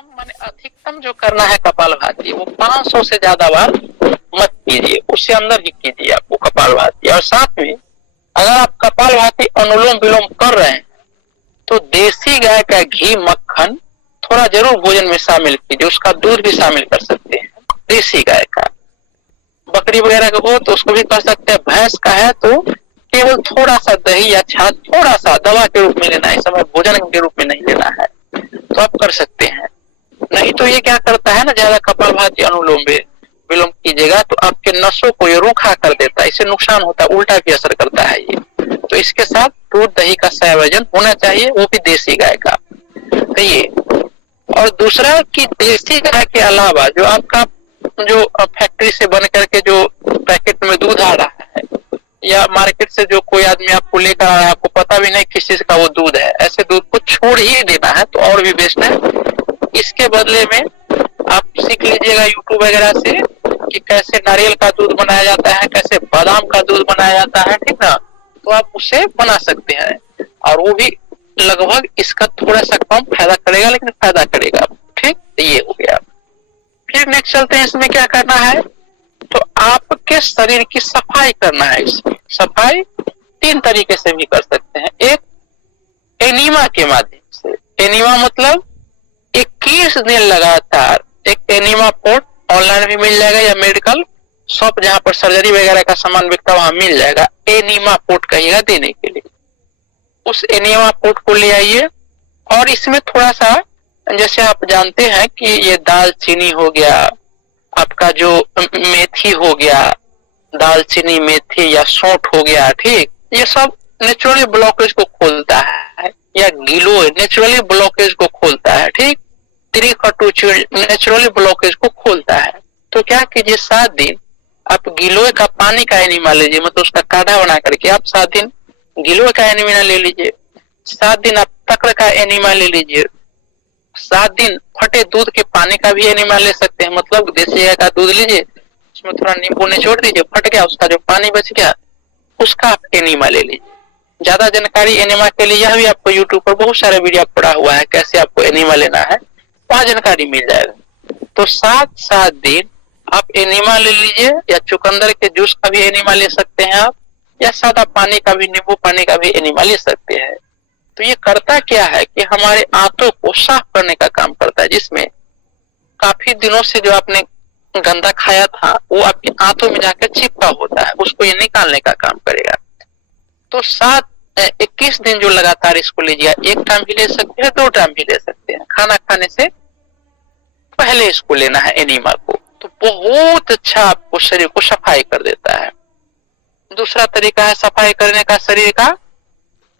कम माने अधिकतम जो करना है कपालभाति वो 500 से ज्यादा बार मत कीजिए, उससे अंदर ही कीजिए आपको कपालभाति। और साथ में अगर आप कपालभाति अनुलोम विलोम कर रहे हैं तो देसी गाय का घी मक्खन थोड़ा जरूर भोजन में शामिल कीजिए, उसका दूध भी शामिल कर सकते हैं। देसी गाय का, बकरी वगैरह का हो तो उसको भी कर सकते हैं, भैंस का है तो केवल थोड़ा सा दही या छाछ थोड़ा सा दवा के रूप में लेना है, इस समय भोजन के रूप में नहीं लेना है, तो आप कर सकते हैं। नहीं तो ये क्या करता है ना, ज्यादा कपालभाति अनुलोम विलोम कीजिएगा तो आपके नसों को ये रूखा कर देता है, इससे नुकसान होता है, उल्टा भी असर करता है ये। तो इसके साथ दूध दही का संयोजन होना चाहिए, वो भी देसी गाय का। तो ये, और दूसरा कि देसी गाय के अलावा जो आपका जो फैक्ट्री से बन करके जो पैकेट में दूध आ रहा है या मार्केट से जो कोई आदमी आपको लेकर आ रहा है, आपको पता भी नहीं किस चीज का वो दूध है, ऐसे दूध को छोड़ ही देना है तो और भी बेस्ट है। इसके बदले में आप सीख लीजिएगा यूट्यूब वगैरह से कि कैसे नारियल का दूध बनाया जाता है, कैसे बादाम का दूध बनाया जाता है, ठीक ना, तो आप उसे बना सकते हैं और वो भी लगभग इसका थोड़ा सा कम फायदा करेगा लेकिन फायदा करेगा, ठीक। ये हो गया। फिर नेक्स्ट चलते हैं, इसमें क्या करना है, तो आपके शरीर की सफाई करना है। इसमें सफाई 3 तरीके से भी कर सकते हैं। एक एनीमा के माध्यम से, एनीमा मतलब 21 दिन लगातार एक एनीमा पोट ऑनलाइन भी मिल जाएगा या मेडिकल शॉप जहां पर सर्जरी वगैरह का सामान बिकता है वहां मिल जाएगा, एनीमा पोट कहिएगा देने के लिए। उस एनीमा पोट को ले आइए और इसमें थोड़ा सा, जैसे आप जानते हैं कि ये दालचीनी हो गया, आपका जो मेथी हो गया, दालचीनी मेथी या सौंठ हो गया, ठीक, ये सब नेचुरली ब्लॉकेज को खोलता है, या गिलोय नेचुरली ब्लॉकेज को खोलता है, ठीक, त्रिखटुचूर्ण नेचुरली ब्लॉकेज को खोलता है। तो क्या कीजिए, 7 दिन आप गिलोय का पानी का एनीमा लीजिए, मतलब उसका काढ़ा बना करके आप 7 दिन गिलोय का एनीमा ले लीजिए, 7 दिन आप तक्र का एनीमा ले लीजिए, 7 दिन फटे दूध के पानी का भी एनीमा ले सकते हैं, मतलब देसी गाय का दूध लीजिए, उसमें थोड़ा नींबू निचोड़ दीजिए, फट गया उसका जो पानी बच गया उसका आप एनीमा ले लीजिए। ज्यादा जानकारी एनीमा के लिए यह भी आपको यूट्यूब पर बहुत सारे वीडियो पड़ा हुआ है कैसे आपको एनीमा लेना है, वहां जानकारी मिल जाएगा। तो 7 दिन आप एनीमा ले लीजिए, या चुकंदर के जूस का भी एनीमा ले सकते हैं आप, या सादा पानी का भी, नींबू पानी का भी एनीमा ले सकते हैं। तो ये करता क्या है कि हमारे आंतों को साफ करने का काम करता है, जिसमें काफी दिनों से जो आपने गंदा खाया था वो आपके आंतों में जाकर चिपका होता है, उसको ये निकालने का काम करेगा। तो 21 दिन जो लगातार इसको लीजिए, एक टाइम भी ले सकते हैं, 2 टाइम भी ले सकते हैं, खाना खाने से पहले इसको लेना है एनीमा को, तो बहुत अच्छा आपको शरीर को सफाई कर देता है। दूसरा तरीका है सफाई करने का शरीर का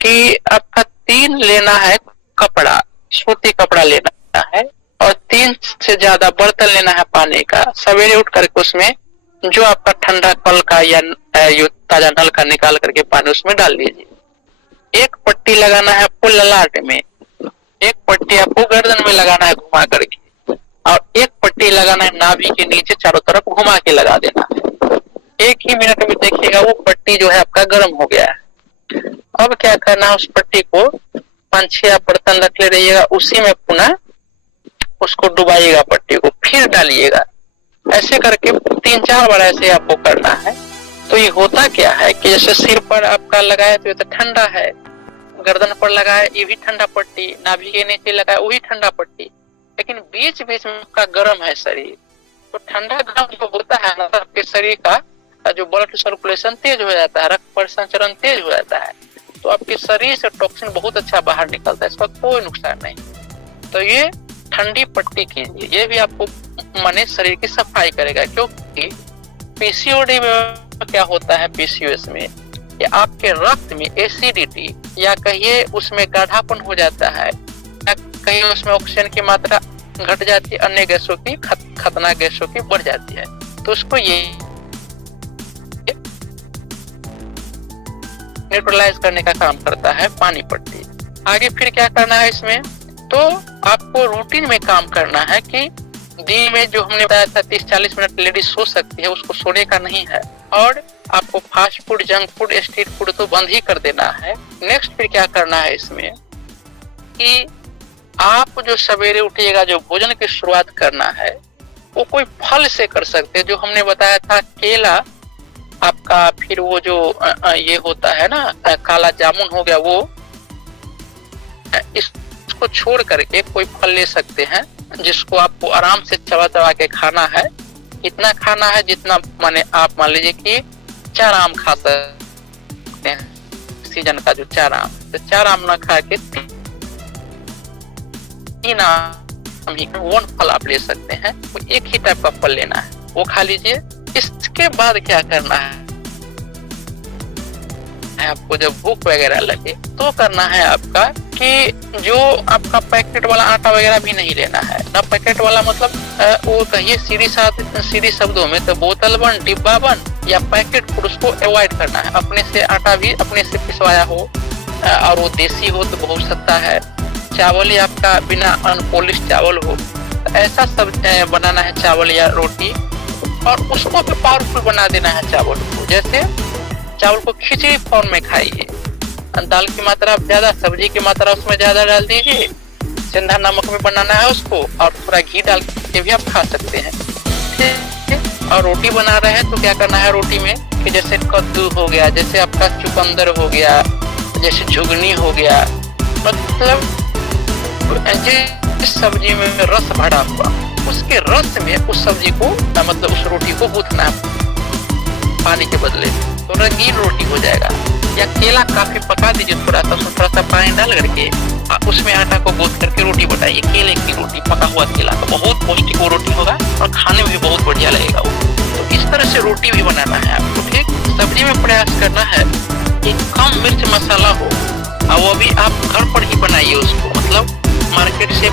कि आपका 3 लेना है कपड़ा, सूती कपड़ा लेना है और 3 से ज्यादा बर्तन लेना है पानी का। सवेरे उठ करके उसमें जो आपका ठंडा कल का या ताजा नल का निकाल करके पानी उसमें डाल लीजिए। एक पट्टी लगाना है आपको ललाट में, एक पट्टी आपको गर्दन में लगाना है घुमा करके, और एक पट्टी लगाना है नाभि के नीचे, चारों तरफ घुमा के लगा देना है। 1 ही मिनट में देखिएगा वो पट्टी जो है आपका गर्म हो गया है। अब क्या करना है, उस पट्टी को 5-6 बर्तन रख ले रहिएगा, उसी में पुनः उसको डुबाइएगा पट्टी को, फिर डालिएगा। ऐसे करके 3-4 बार ऐसे आपको करना है। तो ये होता क्या है कि जैसे सिर पर आपका लगाया तो ये तो ठंडा है, गर्दन पर लगाया ये भी ठंडा पट्टी, नाभि के नीचे लगाया वो भी ठंडा पट्टी, लेकिन बीच बीच में आपका गर्म है शरीर। तो ठंडा गर्म जो होता है ना, आपके शरीर का जो ब्लड सर्कुलेशन तेज हो जाता है, रक्त परिसंचरण तेज हो जाता है, तो आपके शरीर से टॉक्सिन बहुत अच्छा बाहर निकलता है, इसका कोई नुकसान नहीं। तो ये ठंडी पट्टी कीजिए, ये भी आपको माने शरीर की सफाई करेगा। क्योंकि पीसीओडी में क्या होता है, पीसीओएस में कि आपके रक्त में एसिडिटी या कहिए उसमें गाढ़ापन हो जाता है, या कहीं उसमें ऑक्सीजन की मात्रा घट जाती है, अन्य गैसों की खतरनाक गैसों की बढ़ जाती है, तो उसको ये न्यूट्रलाइज करने का काम करता है पानी पट्टी। आगे फिर क्या करना है इसमें, तो आपको रूटीन में काम करना है कि दिन में जो हमने बताया था 30-40 मिनट लेडीज सो सकती है, उसको सोने का नहीं है, और आपको fast food, junk food, street food तो बंद ही कर देना है। नेक्स्ट फिर क्या करना है इसमें कि आप जो सवेरे उठिएगा, जो भोजन की शुरुआत करना है वो कोई फल से कर सकते हैं, जो हमने बताया था केला आपका, फिर वो जो ये होता है ना काला जामुन हो गया, वो इसको छोड़ करके कोई फल ले सकते हैं जिसको आपको आराम से चबा चबा के खाना है। इतना खाना है जितना माने आप मान लीजिए कि 4 आम खा सकते हैं, सीजन का जो 4 आम, तो 4 आम ना खा के 3 आम ही 1 फल आप ले सकते हैं। तो एक ही टाइप का फल लेना है, वो खा लीजिए। इसके बाद क्या करना है आपको, जब भूख वगैरह लगे तो करना है आपका कि जो आपका पैकेट वाला आटा वगैरह भी नहीं लेना है ना। पैकेट वाला मतलब वो कहिए सीधी शब्दों में तो बोतल बंद, डिब्बा बंद या पैकेट फूड, उसको अवॉइड करना है। अपने से आटा भी अपने से पिसवाया हो और वो देसी हो तो हो सकता है। चावल ही आपका बिना अनपॉलिश चावल हो, तो ऐसा सब बनाना है चावल या रोटी, और उसको भी पावरफुल बना देना है चावल को। जैसे चावल को खिचड़ी फॉर्म में खाइए, दाल की मात्रा ज्यादा, सब्जी की मात्रा उसमें ज्यादा डाल दीजिए, सिंधा नमक में बनाना है उसको, और थोड़ा घी डाल के भी आप खा सकते हैं। और रोटी बना रहे हैं तो क्या करना है रोटी में कि जैसे कद्दू हो गया, जैसे आपका चुकंदर हो गया, जैसे झुगनी हो गया, मतलब जिस सब्जी में रस भरा हुआ उसके रस में उस सब्जी को मतलब उस रोटी को गूंथना है पानी के बदले, तो रंगीन रोटी हो जाएगा। या केला काफी पका दीजिए थोड़ा सा, उसमें थोड़ा सा पानी डाल करके उसमें आटा को गूंथ करके रोटी बनाइए। केले की रोटी, पका हुआ केला, तो बहुत पौष्टिक वो रोटी होगा और खाने में भी बहुत बढ़िया लगेगा वो। तो इस तरह से रोटी भी बनाना है आपको, ठीक। सब्जी में प्रयास करना है कि कम मिर्च मसाला हो, और वो भी आप घर पर ही बनाइए उसको, मतलब मार्केट से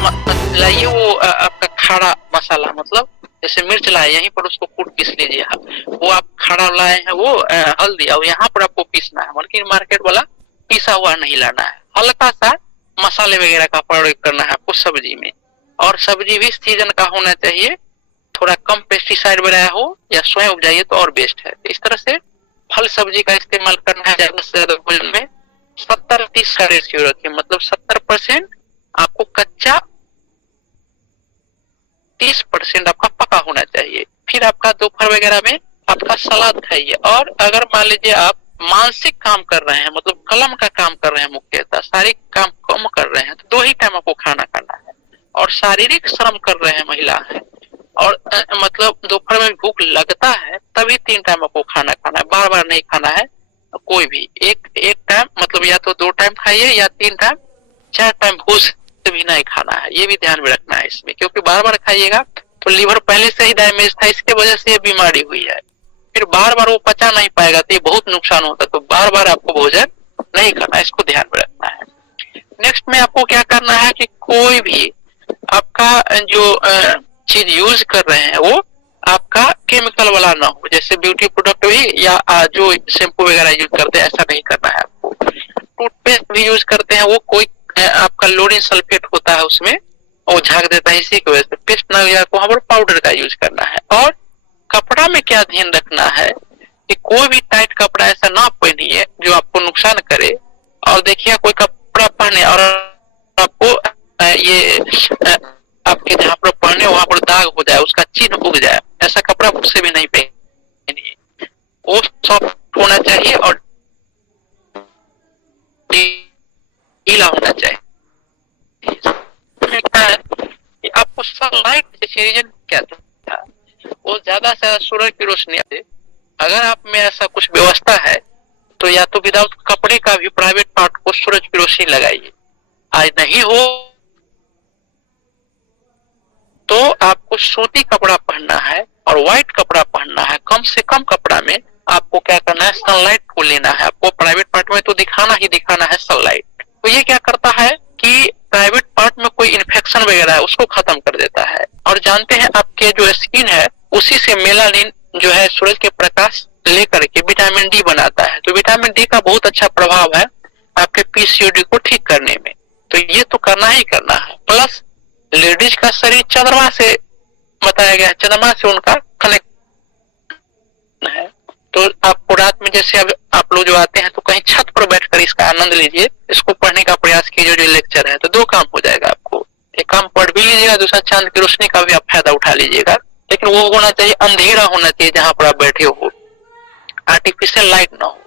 लाइए वो आपका खड़ा मसाला, मतलब जैसे मिर्च लाए यहीं पर उसको कूट पीस लीजिए, वो आप खड़ा लाए हैं वो हल्दी, और यहाँ पर आपको पीसना है, बल्कि मार्केट वाला पीसा हुआ नहीं लाना है। हल्का सा मसाले वगैरह का प्रयोग करना है आपको सब्जी में, और सब्जी भी सीजन का होना चाहिए, थोड़ा कम पेस्टिसाइड वगैरह हो, या स्वयं उपजाइए तो और बेस्ट है। इस तरह से फल सब्जी का इस्तेमाल करना है ज्यादा से ज्यादा भोजन में। 70-30 का रेशियो रखिए, मतलब 70% आपको कच्चा, 30% आपका पका होना चाहिए। फिर आपका दोपहर वगैरह में आपका सलाद खाइए। और अगर मान लीजिए आप मानसिक काम कर रहे हैं, मतलब कलम का काम कर रहे हैं, मुख्यतः शारीरिक काम कम कर रहे हैं, तो 2 ही टाइम आपको खाना खाना है। और शारीरिक श्रम कर रहे हैं महिला है, और मतलब दोपहर में भूख लगता है, तभी 3 टाइम आपको खाना खाना है, बार बार नहीं खाना है। कोई भी एक टाइम, मतलब या तो 2 टाइम खाइए या 3 टाइम, 4 टाइम भूख भी नहीं खाना है, ये भी ध्यान में रखना है इसमें, क्योंकि बार बार खाइएगा तो लीवर पहले से ही डैमेज था, इसके वजह से ये बीमारी हुई है। फिर बार बार वो पचा नहीं पाएगा तो ये बहुत नुकसान होता है, तो बार बार आपको भोजन नहीं खाना, इसको ध्यान में रखना है। नेक्स्ट में आपको क्या करना है कि कोई भी आपका जो चीज यूज कर रहे हैं वो आपका केमिकल वाला ना हो, जैसे ब्यूटी प्रोडक्ट भी या जो शैम्पू वगैरह यूज करते हैं, ऐसा नहीं करना है आपको। टूथपेस्ट भी यूज करते हैं, वो कोई आपका लोरिन सल्फेट होता है उसमें, वो झाग देता है, इसी की वजह से पेस्ट ना को वहां पर पाउडर का यूज करना है। और कपड़ा में क्या ध्यान रखना है कि कोई भी टाइट कपड़ा ऐसा ना पहनिए जो आपको नुकसान करे। और देखिए कोई कपड़ा पहने और आपको ये आपके जहाँ पर पहने वहां पर दाग हो जाए, उसका चिन्ह उग जाए, ऐसा कपड़ा उससे भी नहीं पहनिए। वो सॉफ्ट होना चाहिए और गीला होना चाहिए। कि आपको सनलाइट रीजन क्या था, वो ज्यादा से ज्यादा सूरज की रोशनी आती। अगर आप में ऐसा कुछ व्यवस्था है तो या तो विदाउट कपड़े का भी प्राइवेट पार्ट को सूरज की रोशनी लगाइए। आज नहीं हो तो आपको सूती कपड़ा पहनना है और व्हाइट कपड़ा पहनना है। कम से कम कपड़ा में आपको क्या करना है, सनलाइट को लेना है। आपको प्राइवेट पार्ट में तो दिखाना ही दिखाना है सनलाइट। तो ये क्या करता है कि प्राइवेट पार्ट में कोई इन्फेक्शन वगैरह है उसको खत्म कर देता है। और जानते हैं आपके जो स्किन है उसी से मेलानिन जो है सूरज के प्रकाश लेकर के विटामिन डी बनाता है। तो विटामिन डी का बहुत अच्छा प्रभाव है आपके पीसीओडी को ठीक करने में। तो ये तो करना ही करना है। प्लस लेडीज का शरीर चंद्रमा से बताया गया है, चंद्रमा से उनका कनेक्ट है। तो आपको रात में जैसे अब आप लोग जो आते हैं तो कहीं छत पर बैठकर इसका आनंद लीजिए, इसको पढ़ने का प्रयास कीजिए जो लेक्चर है। तो 2 काम हो जाएगा आपको, एक काम पढ़ भी लीजिएगा, दूसरा चांद की रोशनी का भी आप फायदा उठा लीजिएगा, लेकिन वो होना चाहिए अंधेरा होना चाहिए जहां पर आप बैठे हो, आर्टिफिशियल लाइट ना हो।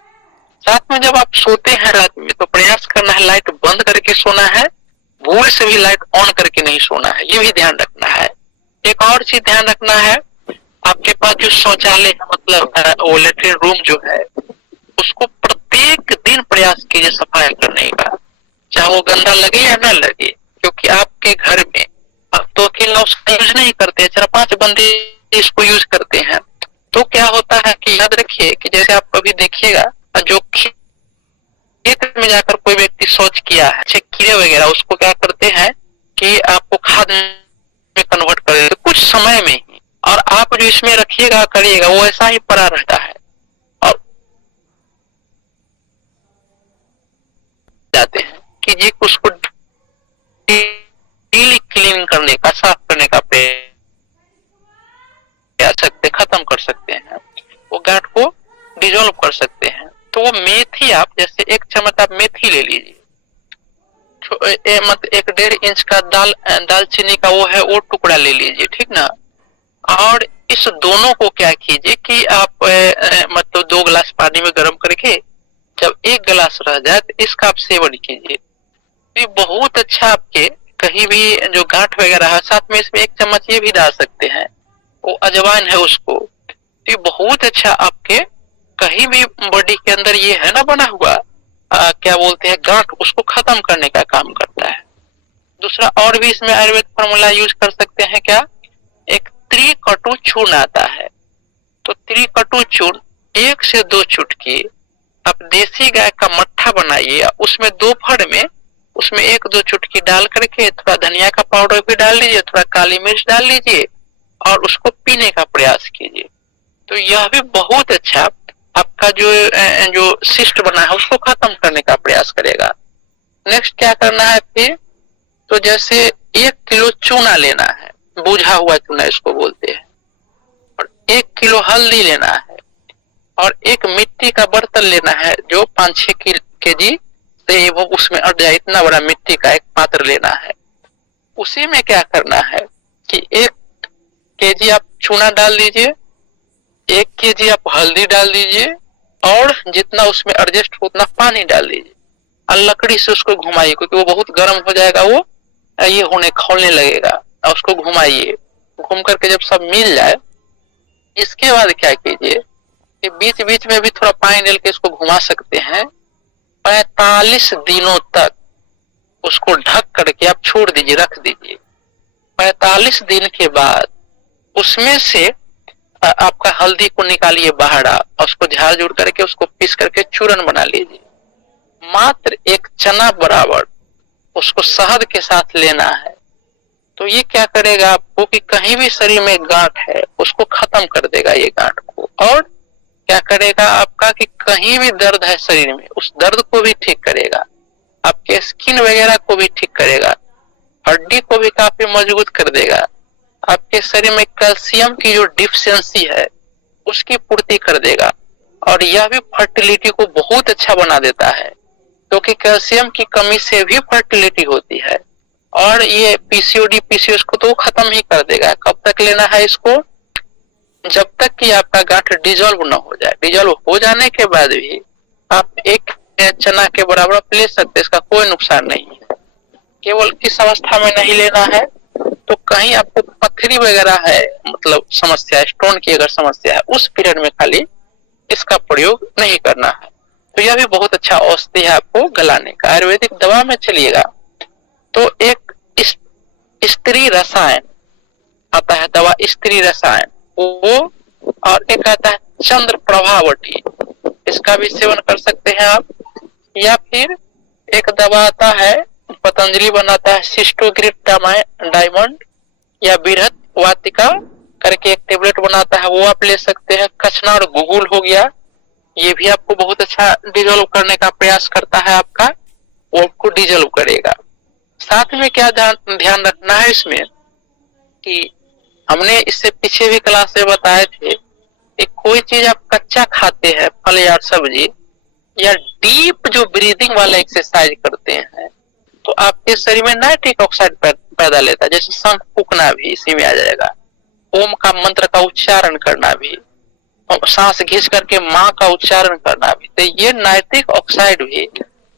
साथ में जब आप सोते हैं रात में तो प्रयास करना है लाइट बंद करके सोना है, भूल से भी लाइट ऑन करके नहीं सोना है, ये भी ध्यान रखना है। एक और चीज ध्यान रखना है, आपके पास जो शौचालय है मतलब वो लेट्रिन रूम जो है उसको प्रत्येक दिन प्रयास कीजिए सफाई करने का, चाहे वो गंदा लगे या न लगे, क्योंकि आपके घर में आप तो अकेला उसका यूज नहीं करते, 4-5 बंदे इसको यूज करते हैं। तो क्या होता है कि याद रखिए कि जैसे आप कभी देखिएगा जो खेत में जाकर कोई व्यक्ति शौच किया है, कीड़े वगैरह उसको क्या करते हैं कि आपको खाद में कन्वर्ट कर देते कुछ समय में ही, और आप जो इसमें रखिएगा करिएगा वो ऐसा ही पड़ा रहता है और जाते हैं कि जी उसको डेली क्लीन करने का, साफ करने का प्रयास सकते, खत्म कर सकते हैं, वो गांठ को डिजोल्व कर सकते हैं। तो वो मेथी आप जैसे 1 चम्मच आप मेथी ले लीजिए, मतलब 1-1.5 इंच का दालचीनी का वो है वो टुकड़ा ले लीजिए, ठीक ना। और इस दोनों को क्या कीजिए कि आप मतलब 2 गिलास पानी में गर्म करके जब 1 गिलास रह जाए तो इसका आप सेवन कीजिए। ये बहुत अच्छा आपके कहीं भी जो गांठ वगैरह है, साथ में इसमें 1 चम्मच ये भी डाल सकते हैं, वो अजवाइन है उसको, ये बहुत अच्छा आपके कहीं भी बॉडी के अंदर ये है ना बना हुआ क्या बोलते हैं गांठ, उसको खत्म करने का काम करता है। दूसरा और भी इसमें आयुर्वेद फॉर्मूला यूज कर सकते हैं, क्या एक त्रिकटु चूर्ण आता है, तो त्रिकटु चूर्ण 1 से 2 चुटकी आप देसी गाय का मट्ठा बनाइए, उसमें 2 फड़ में उसमें 1-2 चुटकी डाल करके थोड़ा धनिया का पाउडर भी डाल लीजिए, थोड़ा काली मिर्च डाल लीजिए और उसको पीने का प्रयास कीजिए। तो यह भी बहुत अच्छा आपका जो सिस्ट बना है उसको खत्म करने का प्रयास करेगा। नेक्स्ट क्या करना है फिर, तो जैसे 1 किलो चूना लेना है, बुझा हुआ चूना इसको बोलते हैं, और 1 किलो हल्दी लेना है और एक मिट्टी का बर्तन लेना है जो 5-6 केजी से वो उसमें अट जाए, इतना बड़ा मिट्टी का एक पात्र लेना है। उसी में क्या करना है कि 1 केजी आप चूना डाल दीजिए, 1 केजी आप हल्दी डाल दीजिए और जितना उसमें एडजस्ट हो उतना पानी डाल दीजिए और लकड़ी से उसको घुमाइए, क्योंकि वो बहुत गर्म हो जाएगा, वो ये होने खौलने लगेगा, और उसको घुमाइए। घूम करके जब सब मिल जाए इसके बाद क्या कीजिए कि बीच बीच में भी थोड़ा पानी डाल के इसको घुमा सकते हैं। 45 दिनों तक उसको ढक करके आप छोड़ दीजिए, रख दीजिए। 45 दिन के बाद उसमें से आपका हल्दी को निकालिए बाहर और उसको झाड़ झूड़ करके उसको पीस करके चूरन बना लीजिए। मात्र 1 चना बराबर उसको शहद के साथ लेना है। तो ये क्या करेगा आपको कि कहीं भी शरीर में गांठ है उसको खत्म कर देगा ये गांठ को, और क्या करेगा आपका कि कहीं भी दर्द है शरीर में उस दर्द को भी ठीक करेगा, आपके स्किन वगैरह को भी ठीक करेगा, हड्डी को भी काफी मजबूत कर देगा, आपके शरीर में कैल्शियम की जो डिफिशियंसी है उसकी पूर्ति कर देगा, और यह भी फर्टिलिटी को बहुत अच्छा बना देता है, क्योंकि कैल्शियम की कमी से भी फर्टिलिटी होती है। और ये पीसीओडी पीसीओएस को तो खत्म ही कर देगा। कब तक लेना है इसको, जब तक कि आपका गांठ डिजोल्व न हो जाए। डिजोल्व हो जाने के बाद भी आप 1 चना के बराबर आप ले सकते, इसका कोई नुकसान नहीं है। केवल किस अवस्था में नहीं लेना है, तो कहीं आपको पथरी वगैरह है, मतलब समस्या, स्टोन की अगर समस्या है, उस पीरियड में खाली इसका प्रयोग नहीं करना है। तो यह भी बहुत अच्छा औषधि है आपको गलाने का। आयुर्वेदिक दवा में चलिएगा तो एक स्त्री रसायन आता है, दवा स्त्री रसायन वो, और एक आता है चंद्र प्रभावटी, इसका भी सेवन कर सकते हैं आप। या फिर एक दवा आता है पतंजलि बनाता है सिस्टोग्रिप डायमंड या बृहत वाटिका करके एक टेबलेट बनाता है, वो आप ले सकते हैं। कचना और गुगुल हो गया, ये भी आपको बहुत अच्छा डिजोल्व करने का प्रयास करता है, आपका वो आपको डिजोल्व करेगा। साथ में क्या ध्यान रखना है इसमें कि हमने इससे पीछे भी क्लास में बताए थे कि कोई चीज आप कच्चा खाते हैं, फल या सब्जी, या डीप जो ब्रीदिंग वाला एक्सरसाइज करते हैं, तो आपके शरीर में नाइट्रिक ऑक्साइड पैदा लेता है। जैसे शंख फूकना भी इसी में आ जाएगा, ओम का मंत्र का उच्चारण करना भी, और सांस खींच करके माँ का उच्चारण करना भी। तो ये नाइट्रिक ऑक्साइड भी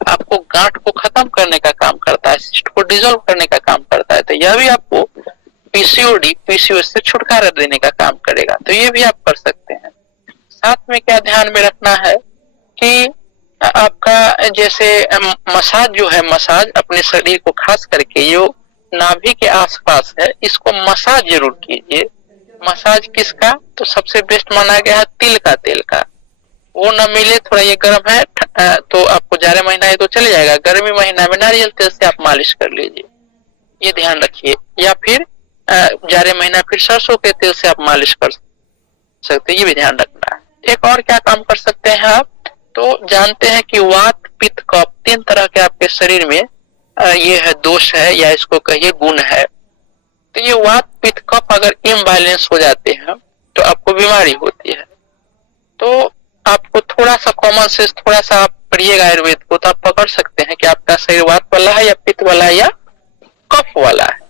आपको गांठ को खत्म करने का काम करता है, सिस्ट को डिसॉल्व करने का काम करता है। तो यह भी आपको पीसीओडी पीसीओएस से छुटकारा देने का काम करेगा। तो ये भी आप कर सकते हैं। साथ में क्या ध्यान में रखना है कि आपका जैसे मसाज जो है, मसाज अपने शरीर को खास करके जो नाभि के आसपास है इसको मसाज जरूर कीजिए। मसाज किसका? तो सबसे बेस्ट माना गया है तिल का तेल का। वो न मिले, थोड़ा ये गर्म है तो आपको जाड़े महीना है तो चले जाएगा, गर्मी महीना में नारियल तेल से आप मालिश कर लीजिए, ये ध्यान रखिए। या फिर जाड़े महीना फिर सरसों के तेल से आप मालिश कर सकते हैं, ये भी ध्यान रखना है। एक और क्या काम कर सकते हैं आप, तो जानते हैं कि वात पित्त कफ 3 तरह के आपके शरीर में ये है दोष है, या इसको कहिए गुण है। तो ये वात पित्त कफ अगर इम्बैलेंस हो जाते हैं तो आपको बीमारी होती है। तो आपको थोड़ा सा कॉमन सेंस, थोड़ा सा आप पढ़िएगा आयुर्वेद को, तो आप पकड़ सकते हैं कि आपका शरीर वात वाला है या पित्त वाला है या कफ वाला है।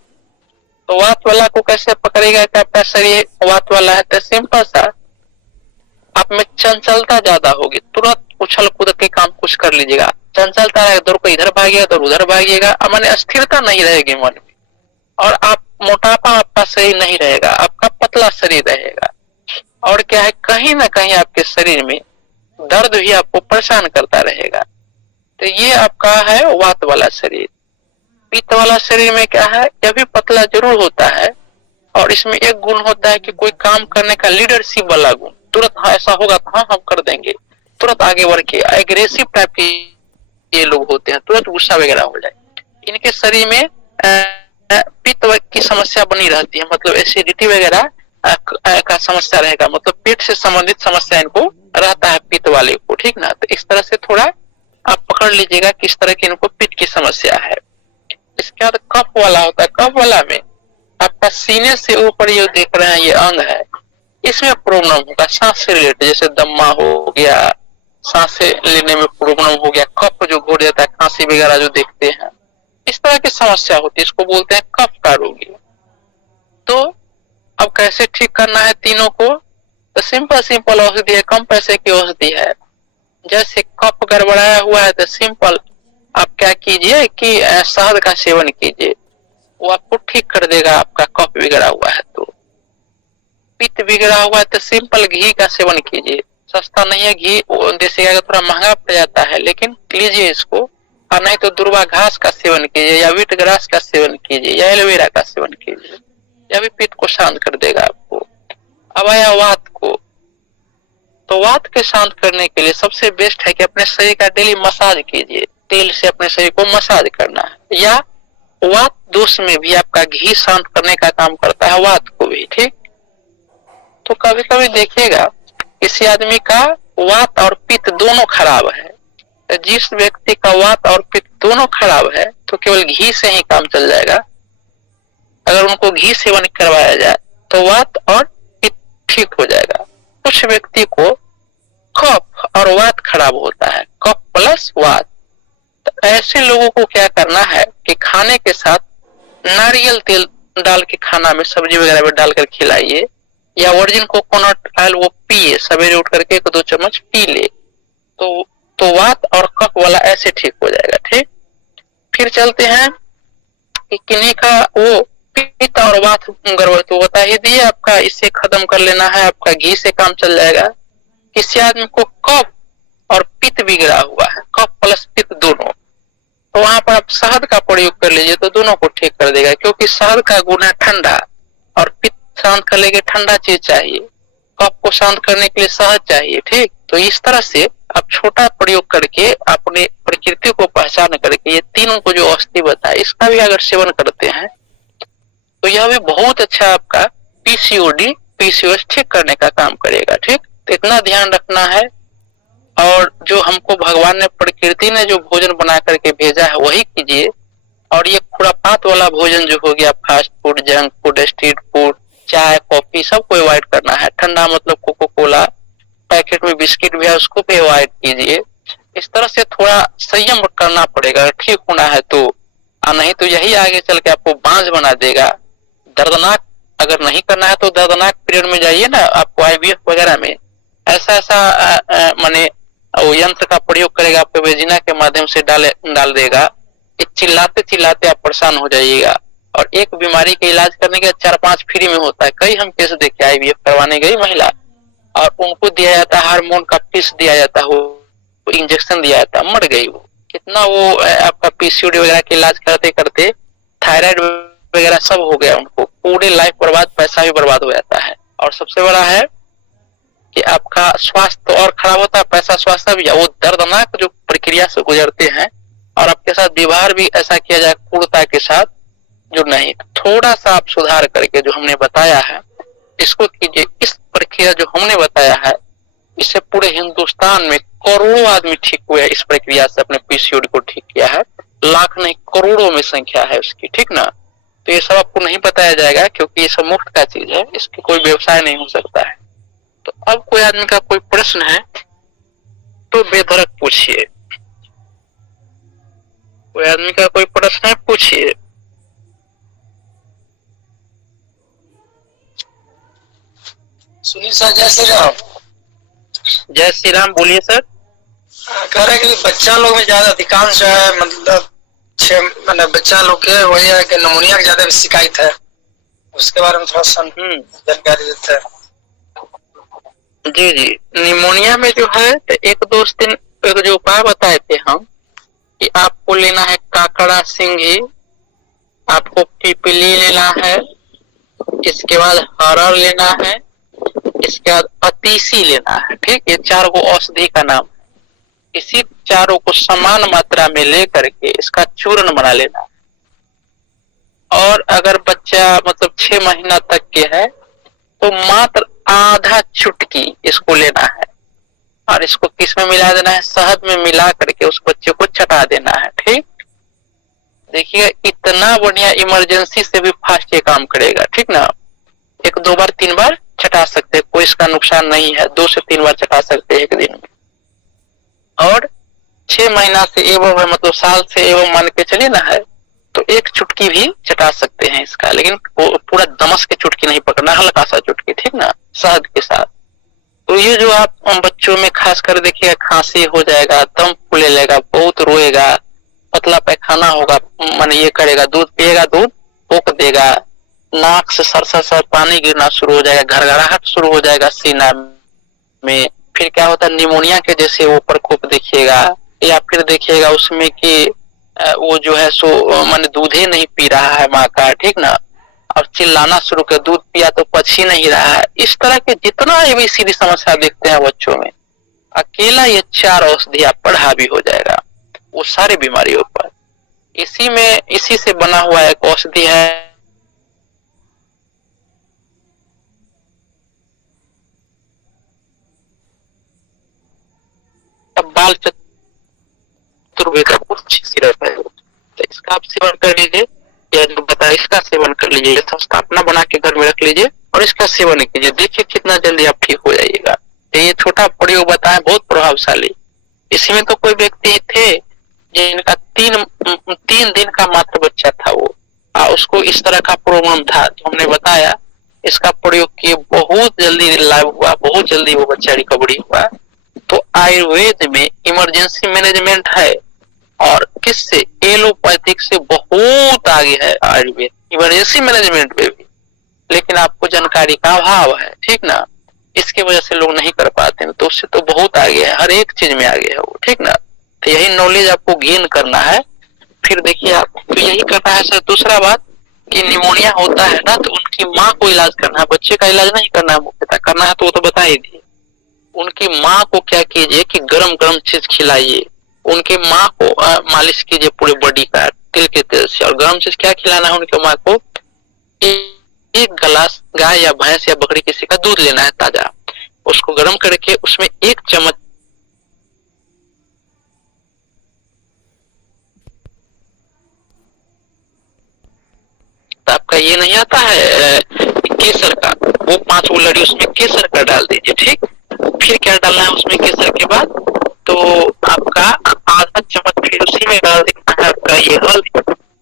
तो वात वाला को कैसे पकड़ेगा कि आपका शरीर वात वाला है? तो सिंपल सा, आप में चंचलता ज्यादा होगी, तुरंत उछल कूद के काम कुछ कर लीजिएगा। चंचलता रहेगा, दौड़ को इधर भागिएगा तो उधर भागिएगा, माने स्थिरता नहीं रहेगी मन में। और आप मोटापा आपका शरीर नहीं रहेगा, आपका पतला शरीर रहेगा। और क्या है, कहीं ना कहीं आपके शरीर में दर्द भी आपको परेशान करता रहेगा। तो ये आपका है वात वाला शरीर। पित्त वाला शरीर में क्या है, यह भी पतला जरूर होता है और इसमें एक गुण होता है कि कोई काम करने का लीडरशिप वाला गुण, तुरंत हाँ ऐसा होगा तो हाँ हम कर देंगे, तुरंत आगे बढ़ के एग्रेसिव टाइप के ये लोग होते हैं, तुरंत गुस्सा वगैरह हो जाए। इनके शरीर में पित्त की समस्या बनी रहती है, मतलब एसिडिटी वगैरह का समस्या रहेगा, मतलब पेट से संबंधित समस्या इनको रहता है पित्त वाले को, ठीक ना। तो इस तरह से थोड़ा आप पकड़ लीजिएगा किस तरह की इनको पित्त की समस्या है। इसके बाद कफ वाला होता है। कफ वाला में आपका सीने से ऊपर ये देख रहे हैं ये अंग है, इसमें प्रॉब्लम होगा सांस से रिलेटेड, जैसे दम्मा हो गया, सांस लेने में प्रॉब्लम हो गया, कफ जो घोट जाता है, खांसी वगैरह जो देखते हैं, इस तरह की समस्या होती है, इसको बोलते हैं कफ का रोगी। तो अब कैसे ठीक करना है तीनों को? तो सिंपल औषधि है, कम पैसे की औषधि है। जैसे कफ गड़बड़ाया हुआ है तो सिंपल आप क्या कीजिए कि शहद का सेवन कीजिए, वो आपको ठीक कर देगा आपका कफ बिगड़ा हुआ है। तो पित्त बिगड़ा हुआ है तो सिंपल घी का सेवन कीजिए, सस्ता नहीं है घी, देसी गाय का थोड़ा महंगा पड़ जाता है, लेकिन लीजिए इसको। और नहीं तो दुर्वा घास का सेवन कीजिए, या वीट ग्रास का सेवन कीजिए, या एलोवेरा का सेवन कीजिए, यह भी पित्त को शांत कर देगा आपको। अब आया वात को, तो वात के शांत करने के लिए सबसे बेस्ट है कि अपने शरीर का डेली मसाज कीजिए, तेल से अपने शरीर को मसाज करना है। या वात दोष में भी आपका घी शांत करने का काम करता है वात को भी, ठीक। तो कभी कभी देखिएगा किसी आदमी का वात और पित्त दोनों खराब है, तो जिस व्यक्ति का वात और पित्त दोनों खराब है तो केवल घी से ही काम चल जाएगा। अगर उनको घी सेवन करवाया जाए तो वात और पित्त ठीक हो जाएगा। कुछ व्यक्ति को कफ और वात खराब होता है, कफ प्लस वात, तो ऐसे लोगों को क्या करना है कि खाने के साथ नारियल तेल डाल के खाना में सब्जी वगैरह में डालकर खिलाइए, या वर्जिन कोकोनट ऑयल वो पिए, सवेरे उठ करके 1-2 चम्मच पी ले, तो वात और कफ वाला ऐसे ठीक हो जाएगा, ठीक। फिर चलते हैं कि किन्हीं का वो पित्त और वात गड़बड़, तो बता ही दिए आपका, इससे खत्म कर लेना है, आपका घी से काम चल जाएगा। किसी आदमी को कफ और पित्त बिगड़ा हुआ है, कफ प्लस पित्त दोनों, तो वहां पर आप शहद का प्रयोग कर लीजिए तो दोनों को ठीक कर देगा, क्योंकि शहद का गुण है ठंडा, और पित्त शांत करने के ठंडा चीज चाहिए, कफ को शांत करने के लिए शहद चाहिए, ठीक। तो इस तरह से आप छोटा प्रयोग करके अपने प्रकृति को पहचान करके ये तीनों को जो औषधि बताए इसका भी अगर सेवन करते हैं तो यह भी बहुत अच्छा आपका पीसीओडी पीसीओएस ठीक करने का काम करेगा, ठीक। तो इतना ध्यान रखना है। और जो हमको भगवान ने, प्रकृति ने जो भोजन बना करके भेजा है वही कीजिए। और ये खुरापात वाला भोजन जो हो गया, fast food, junk food, street food, चाय कॉफी, सबको अवॉइड करना है। ठंडा मतलब कोको कोला, पैकेट में बिस्किट भी है उसको भी अवॉइड कीजिए। इस तरह से थोड़ा संयम करना पड़ेगा ठीक होना है तो। और नहीं तो यही आगे चल के आपको बांझ बना देगा। दर्दनाक अगर नहीं करना है तो दर्दनाक पीरियड में जाइए ना, आपको आईवीएफ वगैरह में ऐसा ऐसा माने वो यंत्र का प्रयोग करेगा, आपको वेजिना के माध्यम से डाल देगा कि चिल्लाते चिल्लाते आप परेशान हो जाइएगा। और एक बीमारी का इलाज करने के 4-5 फ्री में होता है। कई हम केस देखे, आईवीएफ करवाने गई महिला और उनको दिया जाता है हार्मोन का पीस दिया जाता है, वो इंजेक्शन दिया जाता है, मर गई वो। कितना वो आपका पीसीओडी वगैरह के इलाज करते करते थायराइड वगैरह सब हो गया, उनको पूरे लाइफ बर्बाद, पैसा भी बर्बाद हो जाता है। और सबसे बड़ा है कि आपका स्वास्थ्य और खराब होता है, पैसा स्वास्थ्य भी। वो दर्दनाक जो प्रक्रिया से गुजरते हैं और आपके साथ व्यवहार भी ऐसा किया जाए क्रूरता के साथ जो नहीं। थोड़ा सा आप सुधार करके जो हमने बताया है इसको कीजिए। इस प्रक्रिया जो हमने बताया है इससे पूरे हिंदुस्तान में करोड़ों आदमी ठीक हुए, इस प्रक्रिया से अपने पीसीओडी को ठीक किया है। लाख नहीं करोड़ों में संख्या है उसकी, ठीक ना। तो ये सब आपको नहीं बताया जाएगा क्योंकि ये सब मुफ्त का चीज है, इसकी कोई व्यवसाय नहीं हो सकता है। तो अब कोई आदमी का कोई प्रश्न है तो बेधड़क पूछिए। कोई आदमी का कोई प्रश्न है पूछिए। सुनिए सर, जय श्री राम। जय श्री राम, बोलिए सर। कह रहे कि बच्चा लोग में ज्यादा अधिकांश जो है मतलब बच्चा लोग के वही है कि निमोनिया की ज्यादा शिकायत है, उसके बारे में थोड़ा सा जानकारी देते हैं। जी जी, निमोनिया में जो है एक दोस्त दिन एक जो उपाय बताए थे हम कि आपको लेना है काकड़ा सिंघी, आपको पिपली लेना है, इसके बाद हरड़ लेना है, इसके बाद अतीसी लेना है। ठीक, ये 4 गो औषधि का नाम है। इसी चारों को समान मात्रा में लेकर के इसका चूर्ण बना लेना है। और अगर बच्चा मतलब 6 महीना तक के है तो मात्र आधा चुटकी इसको लेना है और इसको किस में मिला देना है, शहद में मिला करके उस बच्चे को चटा देना है। ठीक, देखिए इतना बढ़िया, इमरजेंसी से भी फास्ट ये काम करेगा। ठीक ना, 1-2 बार 3 बार चटा सकते हैं, कोई इसका नुकसान नहीं है। 2 से 3 बार चटा सकते हैं एक दिन में। और 6 महीना से एवं है मतलब साल से एवं मान के चलिए ना है तो 1 चुटकी भी चटा सकते हैं इसका, लेकिन पूरा दमस के चुटकी नहीं पकड़ना, हल्का सा चुटकी, ठीक ना, शहद के साथ। तो ये जो आप बच्चों में खास कर देखिएगा, खांसी हो जाएगा, दम फूले लगेगा, बहुत रोएगा, पतला पैखाना होगा, मन ये करेगा, दूध पिएगा, दूध पोक देगा, नाक से सर पानी गिरना शुरू हो जाएगा, घरघराहट शुरू हो जाएगा सीना में। फिर क्या होता है, निमोनिया के जैसे वो प्रकोप देखिएगा। या फिर देखिएगा उसमें कि वो जो है सो माने दूध ही नहीं पी रहा है माँ का, ठीक ना, और चिल्लाना शुरू कर, दूध पिया तो पच ही नहीं रहा है। इस तरह के जितना एबीसीडी समस्या देखते हैं बच्चों में, अकेला ये 4 औषधि आप पर हावी हो जाएगा वो सारी बीमारियों पर। इसी से बना हुआ एक औषधि है बाल चतुर्वेद का कुछ सिरप है, तो इसका आप सेवन कर लीजिए, या जो बताया इसका सेवन कर लीजिए, स्थापना बना के घर में रख लीजिए और इसका सेवन कीजिए। देखिए कितना जल्दी आप ठीक हो जाइएगा। ये छोटा प्रयोग बताया, बहुत प्रभावशाली। इसमें तो कोई व्यक्ति थे जिनका 3 दिन का मात्र बच्चा था, वो उसको इस तरह का प्रॉब्लम था जो हमने बताया, इसका प्रयोग किए, बहुत जल्दी लाभ हुआ, बहुत जल्दी वो बच्चा रिकवरी हुआ। तो आयुर्वेद में इमरजेंसी मैनेजमेंट है और किससे, एलोपैथिक से बहुत आगे है आयुर्वेद इमरजेंसी मैनेजमेंट में भी, लेकिन आपको जानकारी का अभाव है, ठीक ना, इसके वजह से लोग नहीं कर पाते हैं। तो उससे तो बहुत आगे है, हर एक चीज में आगे है वो, ठीक ना। तो यही नॉलेज आपको गेन करना है। फिर देखिए आप तो यही करना है सर। दूसरा बात कि निमोनिया होता है ना, तो उनकी माँ को इलाज करना है, बच्चे का इलाज नहीं करना है। मुख्यतः करना है तो वो तो बता ही दिए। उनकी माँ को क्या कीजिए कि गरम गरम चीज खिलाइए, उनकी माँ को मालिश कीजिए पूरे बॉडी का तिल के तेल से। और गरम चीज क्या खिलाना है उनकी माँ को, 1 गिलास गाय या भैंस या बकरी किसी का दूध लेना है ताजा, उसको गर्म करके उसमें 1 चम्मच आपका ये नहीं आता है केसर का, वो 5 उलड़ी उसमें केसर का डाल दीजिए, ठीक। फिर क्या डालना है उसमें केसर के बाद, तो आपका आधा चम्मच फिर उसी में डाल देना है आपका ये हल्दी,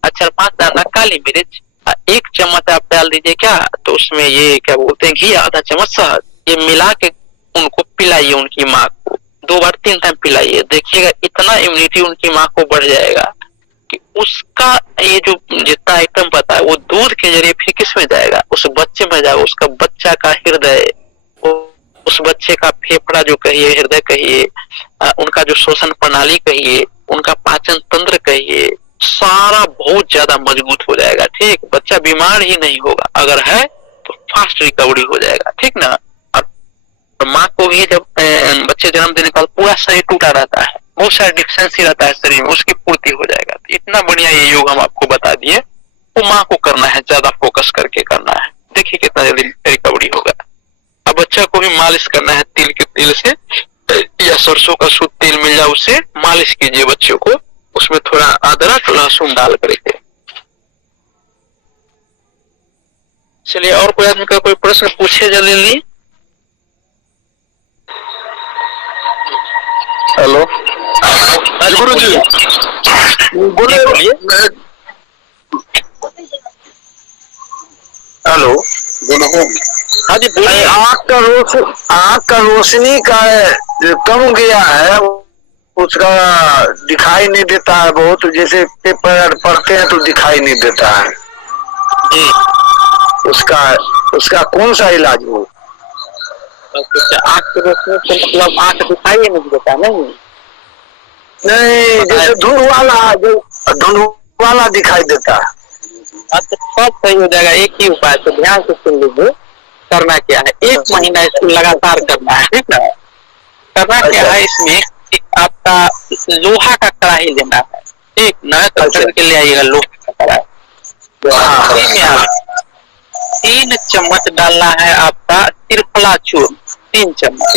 चार 5 दाना काली मिर्च, 1 चम्मच आप डाल दीजिए क्या, तो उसमें ये क्या बोलते हैं घी, आधा चम्मच शहद, ये मिला के उनको पिलाइए, उनकी माँ को 2 बार 3 टाइम पिलाइए। देखिएगा इतना इम्यूनिटी उनकी माँ को बढ़ जाएगा कि उसका ये जो जितना आइटम पता है वो दूध के जरिए फिर किस में जाएगा, उस बच्चे में जाएगा। उसका बच्चा का हृदय, उस बच्चे का फेफड़ा जो कहिए, हृदय कहिए, उनका जो श्वसन प्रणाली कहिए, उनका पाचन तंत्र कहिए, सारा बहुत ज्यादा मजबूत हो जाएगा। ठीक, बच्चा बीमार ही नहीं होगा, अगर है तो फास्ट रिकवरी हो जाएगा। ठीक ना। और माँ को भी जब बच्चे जन्म देने के बाद पूरा शरीर टूटा रहता है, बहुत सारा डिफिशियंसी रहता है शरीर में, उसकी पूर्ति हो जाएगा। तो इतना बढ़िया ये योग हम आपको बता दिए, वो माँ को करना है, ज्यादा फोकस करके करना है। देखिए कितना जल्दी रिकवरी होगा। अब बच्चा को भी मालिश करना है, तिल के तेल से या सरसों का शुद्ध तेल मिल जाए उससे मालिश कीजिए बच्चों को, उसमें थोड़ा अदरक लहसुन डाल करके। चलिए, और कोई आदमी का कोई प्रश्न पूछे जल्दी। हेलो गुरु जी, बोलिए। हेलो, हाँ जी बोलिए। आँख का रोशनी का कम गया है, उसका दिखाई नहीं देता है बहुत, जैसे पेपर पढ़ते हैं तो दिखाई नहीं देता है जी। उसका कौन सा इलाज हो? आँख की रोशनी से मतलब आँख दिखाई नहीं देता? नहीं, जैसे धुंध वाला दिखाई देता है। अच्छा, सब सही हो जाएगा। एक ही उपाय से ध्यान से सुन लीजिए, करना क्या है, 1 महीना इसको लगातार करना है। ठीक ना। करना क्या है, इसमें आपका लोहा का कढ़ाई लेना है। ठीक ना, तो खरीद के ले आइएगा लोहा का कढ़ाई। में आप 3 चम्मच डालना है आपका त्रिफला चूर्ण, 3 चम्मच।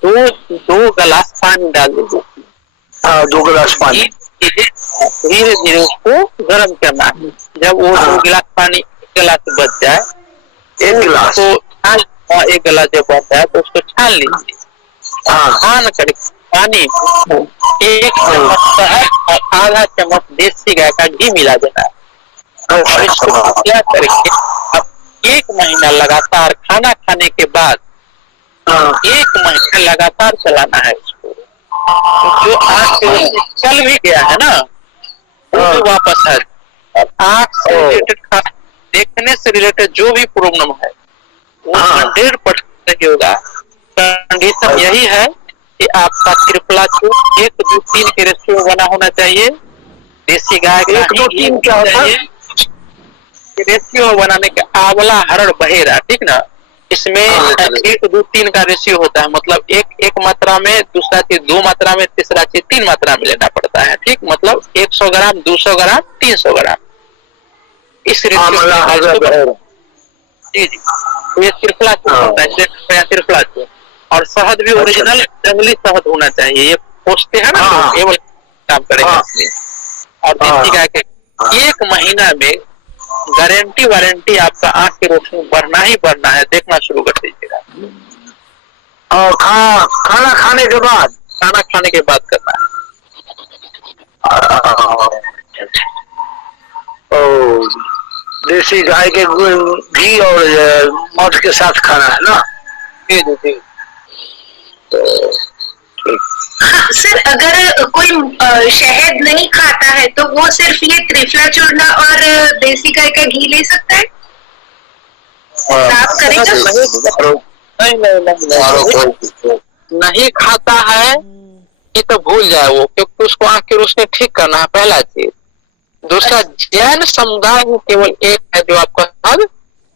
दो गिलास पानी डाल दीजिए। 2 गिलास पानी। धीरे धीरे उसको गर्म करना है। जब वो 2 गिलास पानी 1 गिलास बच जाए, 1 गिलास तो 1 गिलास जब बच जाए तो उसको छान लीजिए। छान कर पानी 1 चम्मच शहद और आधा चम्मच देसी गाय का घी मिला देना है। और इसको क्या करके अब 1 महीना लगातार खाना खाने के बाद 1 महीना लगातार चलाना है इसको। जो आँख से चल भी गया है ना, वो भी वापस है। और आँख से रिलेटेड, देखने से रिलेटेड जो भी प्रॉब्लम है वो 100% सही होगा। कंडीशन यही है कि आपका त्रिफला चूर्ण 1, 2, 3 के रेशियो बना होना चाहिए। देसी गाय का 1, 2, 3 क्या होता है? रेशियो बनाने के आंवला हरड़ बहेरा। ठीक ना। इसमें 1, 2, 3 का रेशियो होता है, मतलब एक मात्रा में, दूसरा चीज 2 मात्रा में, तीसरा चीज 3 मात्रा में लेना पड़ता है। ठीक, मतलब 100 ग्राम, 200 ग्राम, 300 ग्राम, इस रेशियो। जी जी, ये त्रिफला चूर्ण होता है, त्रिफला चूर्ण। और शहद भी ओरिजिनल जंगली शहद होना चाहिए, ये पोषते हैं ना, ये काम करेगा इसलिए। और देसी गाय के 1 महीना में गारंटी वारंटी आपका आँख की रोशनी बढ़ना ही बढ़ना है। देखना शुरू कर दीजिएगा। और खाना खाने के बाद? खाना खाने के बाद करना है। देसी गाय के घी और मध के साथ खाना है ना? जी जी जी। हाँ सर, अगर कोई शहद नहीं खाता है तो वो सिर्फ ये त्रिफला चूर्ण और देसी गाय का घी ले सकता है? आप करेंगे? नहीं खाता है ये तो भूल जाए वो, क्योंकि उसको आँख की रोशनी ठीक करना है पहला चीज। दूसरा, जैन समुदाय में केवल एक है जो आपका शहद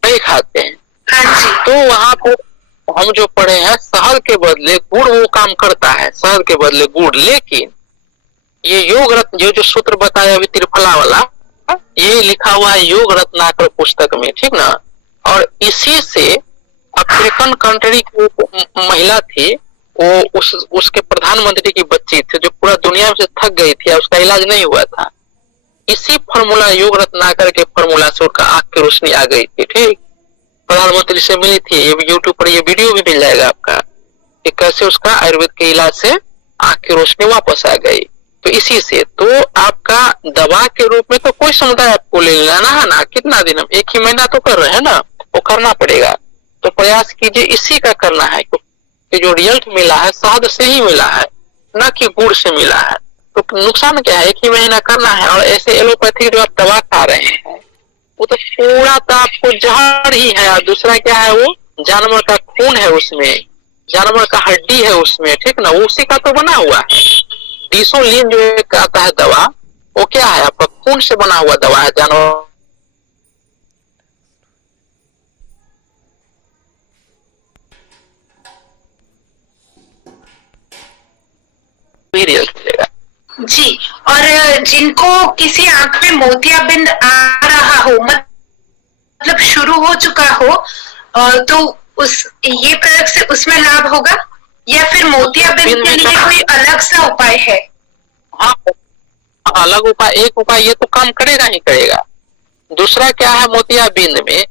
नहीं खाते हैं। हाँ जी। तो वहाँ पे हम जो पढ़े हैं, शहद के बदले गुड़ वो काम करता है, शहद के बदले गुड़। लेकिन ये योग रत्न जो सूत्र बताया अभी त्रिफला वाला, ये लिखा हुआ है योग रत्नाकर पुस्तक में। ठीक ना। और इसी से अफ्रीकन कंट्री की महिला थी, वो उसके प्रधानमंत्री की बच्ची थी, जो पूरा दुनिया में से थक गई थी, उसका इलाज नहीं हुआ था। इसी फॉर्मूला, योग रत्नाकर के फॉर्मूला से उसका आँख की रोशनी आ गई थी। ठीक, प्रधानमंत्री से मिली थी। ये यूट्यूब पर ये वीडियो भी मिल जाएगा आपका कि कैसे उसका आयुर्वेद के इलाज से आँख की रोशनी वापस आ गई। तो इसी से तो आपका दवा के रूप में तो कोई समुदाय आपको ले लेना है ना, कितना दिन हम 1 ही महीना तो कर रहे हैं ना, वो करना पड़ेगा। तो प्रयास कीजिए इसी का करना है, कि जो रिजल्ट मिला है शहद से ही मिला है, न कि गुड़ से मिला है। तो नुकसान क्या है, 1 ही महीना करना है। और ऐसे एलोपैथिक जो आप दवा खा रहे हैं वो तो पूरा तो आपको जहर ही है। और दूसरा क्या है, वो जानवर का खून है उसमें, जानवर का हड्डी है उसमें, ठीक ना, उसी का तो बना हुआ है। डिसोलिन जो एक आता है दवा, वो क्या है, आपका खून से बना हुआ दवा है जानवर। मिलेगा जी। और जिनको किसी आंख में मोतियाबिंद आ रहा हो, मतलब शुरू हो चुका हो, तो उस ये प्रयोग से उसमें लाभ होगा, या फिर मोतियाबिंद के लिए कोई अलग सा उपाय है? हाँ, अलग उपाय, एक उपाय ये तो काम करेगा ही करेगा। दूसरा क्या है मोतियाबिंद में,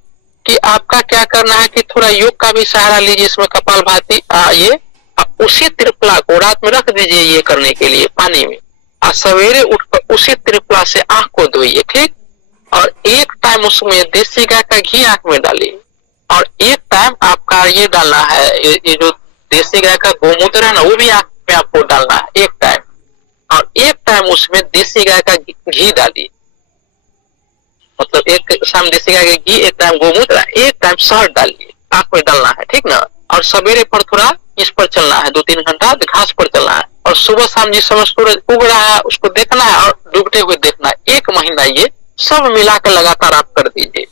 कि आपका क्या करना है कि थोड़ा योग का भी सहारा लीजिए। इसमें कपालभाति ये उसी त्रिफला को रात में रख दीजिए ये करने के लिए पानी में, और सवेरे उठकर उसी त्रिफला से आंख को धोइए, ठीक। और एक टाइम उसमें देसी गाय का घी आंख में डालिए, और एक टाइम आपका ये डालना है, ये जो देसी गाय का गोमूत्र है ना, वो भी आंख में आपको डालना है एक टाइम। और एक टाइम उसमें देसी गाय का घी डालिए, मतलब एक शाम देसी गाय का घी, एक टाइम गोमूत्र, एक टाइम शहद डालिए, आंख में डालना है, ठीक ना। और सवेरे पर थोड़ा इस पर चलना है, 2-3 घंटा घास पर चलना है। और सुबह शाम जिस समय सूरज उग रहा है उसको देखना है, और डूबते हुए देखना है। 1 महीना ये सब मिलाकर लगातार आप कर दीजिए,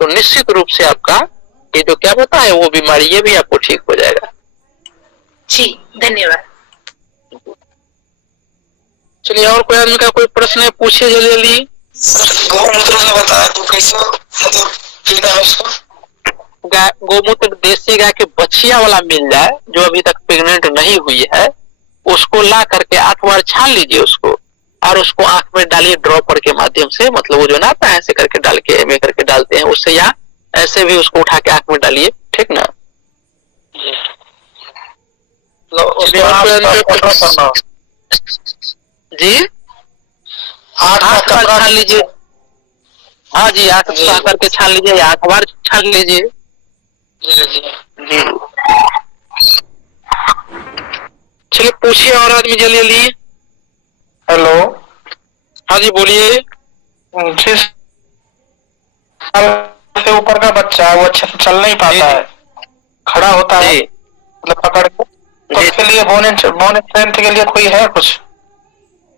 तो निश्चित रूप से आपका ये जो क्या होता है वो बीमारी, ये भी आपको ठीक हो जाएगा। जी, धन्यवाद। चलिए, और कोई आदमी का कोई प्रश्न है, पूछिए जल्दी। गौमूत्र का बताया तो कैसे मतलब पीना है उसको? गोमूत्र देसी गाय के बछिया वाला मिल जाए, जो अभी तक प्रेग्नेंट नहीं हुई है, उसको ला करके 8 बार छान लीजिए उसको, और उसको आंख में डालिए ड्रॉपर के माध्यम से, मतलब वो जो ना आता है ऐसे करके डाल के एमए करके डालते हैं उससे, या ऐसे भी उसको उठा के आंख में डालिए, ठीक ना। जी, 8 बार छान लीजिए। हाँ जी, 8 बार करके छान लीजिए, या 8 बार छान लीजिए। जी, चलिए पूछिए और आदमी जल्दी। हेलो, हाँ जी बोलिए। 6 साल से ऊपर का बच्चा है, वो अच्छे से चल नहीं पाता है, खड़ा होता है मतलब पकड़ के, तो उसके लिए बोन स्ट्रेंथ के लिए कोई है कुछ?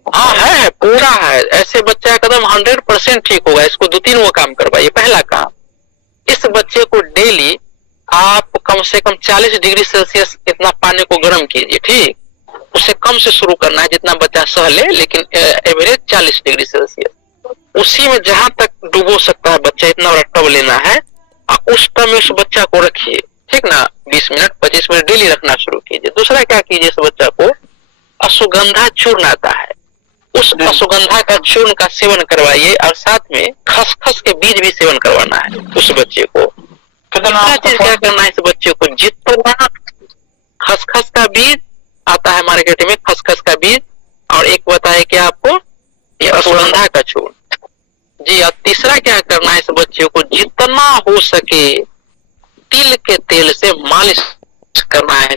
हाँ है, पूरा है। ऐसे बच्चा कदम 100% ठीक होगा। इसको 2-3 वो काम करवाइए। पहला काम, इस बच्चे को डेली आप कम से कम 40 डिग्री सेल्सियस इतना पानी को गर्म कीजिए, ठीक। उससे कम से शुरू करना है, जितना बच्चा सह ले, लेकिन एवरेज 40 डिग्री सेल्सियस। उसी में जहां तक डुबो सकता है बच्चा, इतना बड़ा टब लेना है, उस टब में उस बच्चा को रखिए, ठीक ना। 20 मिनट 25 मिनट डेली रखना शुरू कीजिए। दूसरा क्या कीजिए, इस बच्चा को अश्वगंधा चूर्ण आता है, उस अश्वगंधा का चूर्ण का सेवन करवाइए, और साथ में खसखस के बीज भी सेवन करवाना है उस बच्चे को। दूसरा चीज क्या करना है, इस बच्चे को जितना खसखस का बीज आता है मार्केट में, खसखस का बीज, और एक बताया क्या आपको, ये अश्वगंधा का चूर्ण जी। और तीसरा क्या करना है, इस बच्चे को जितना हो सके तिल के तेल से मालिश करना है।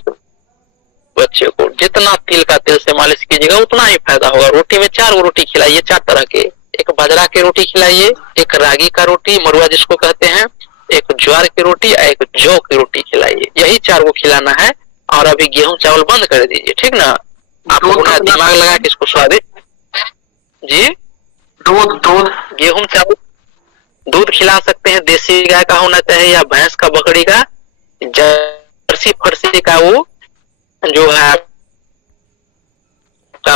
बच्चे को जितना तिल का तेल से मालिश कीजिएगा उतना ही फायदा होगा। रोटी में 4 रोटी खिलाइए, 4 तरह के, एक बाजरा की रोटी खिलाइए, एक रागी का रोटी मरुआ जिसको कहते हैं, एक ज्वार की रोटी, और एक जौ की रोटी खिलाइए। यही 4 को खिलाना है। और अभी गेहूं चावल बंद कर दीजिए, ठीक ना। आप अपना दिमाग लगा के इसको स्वादिष्ट जी, दूध गेहूं चावल दूध खिला सकते हैं। देसी गाय का होना चाहिए, या भैंस का, बकरी का, जर्सी फर्सी का, वो जो है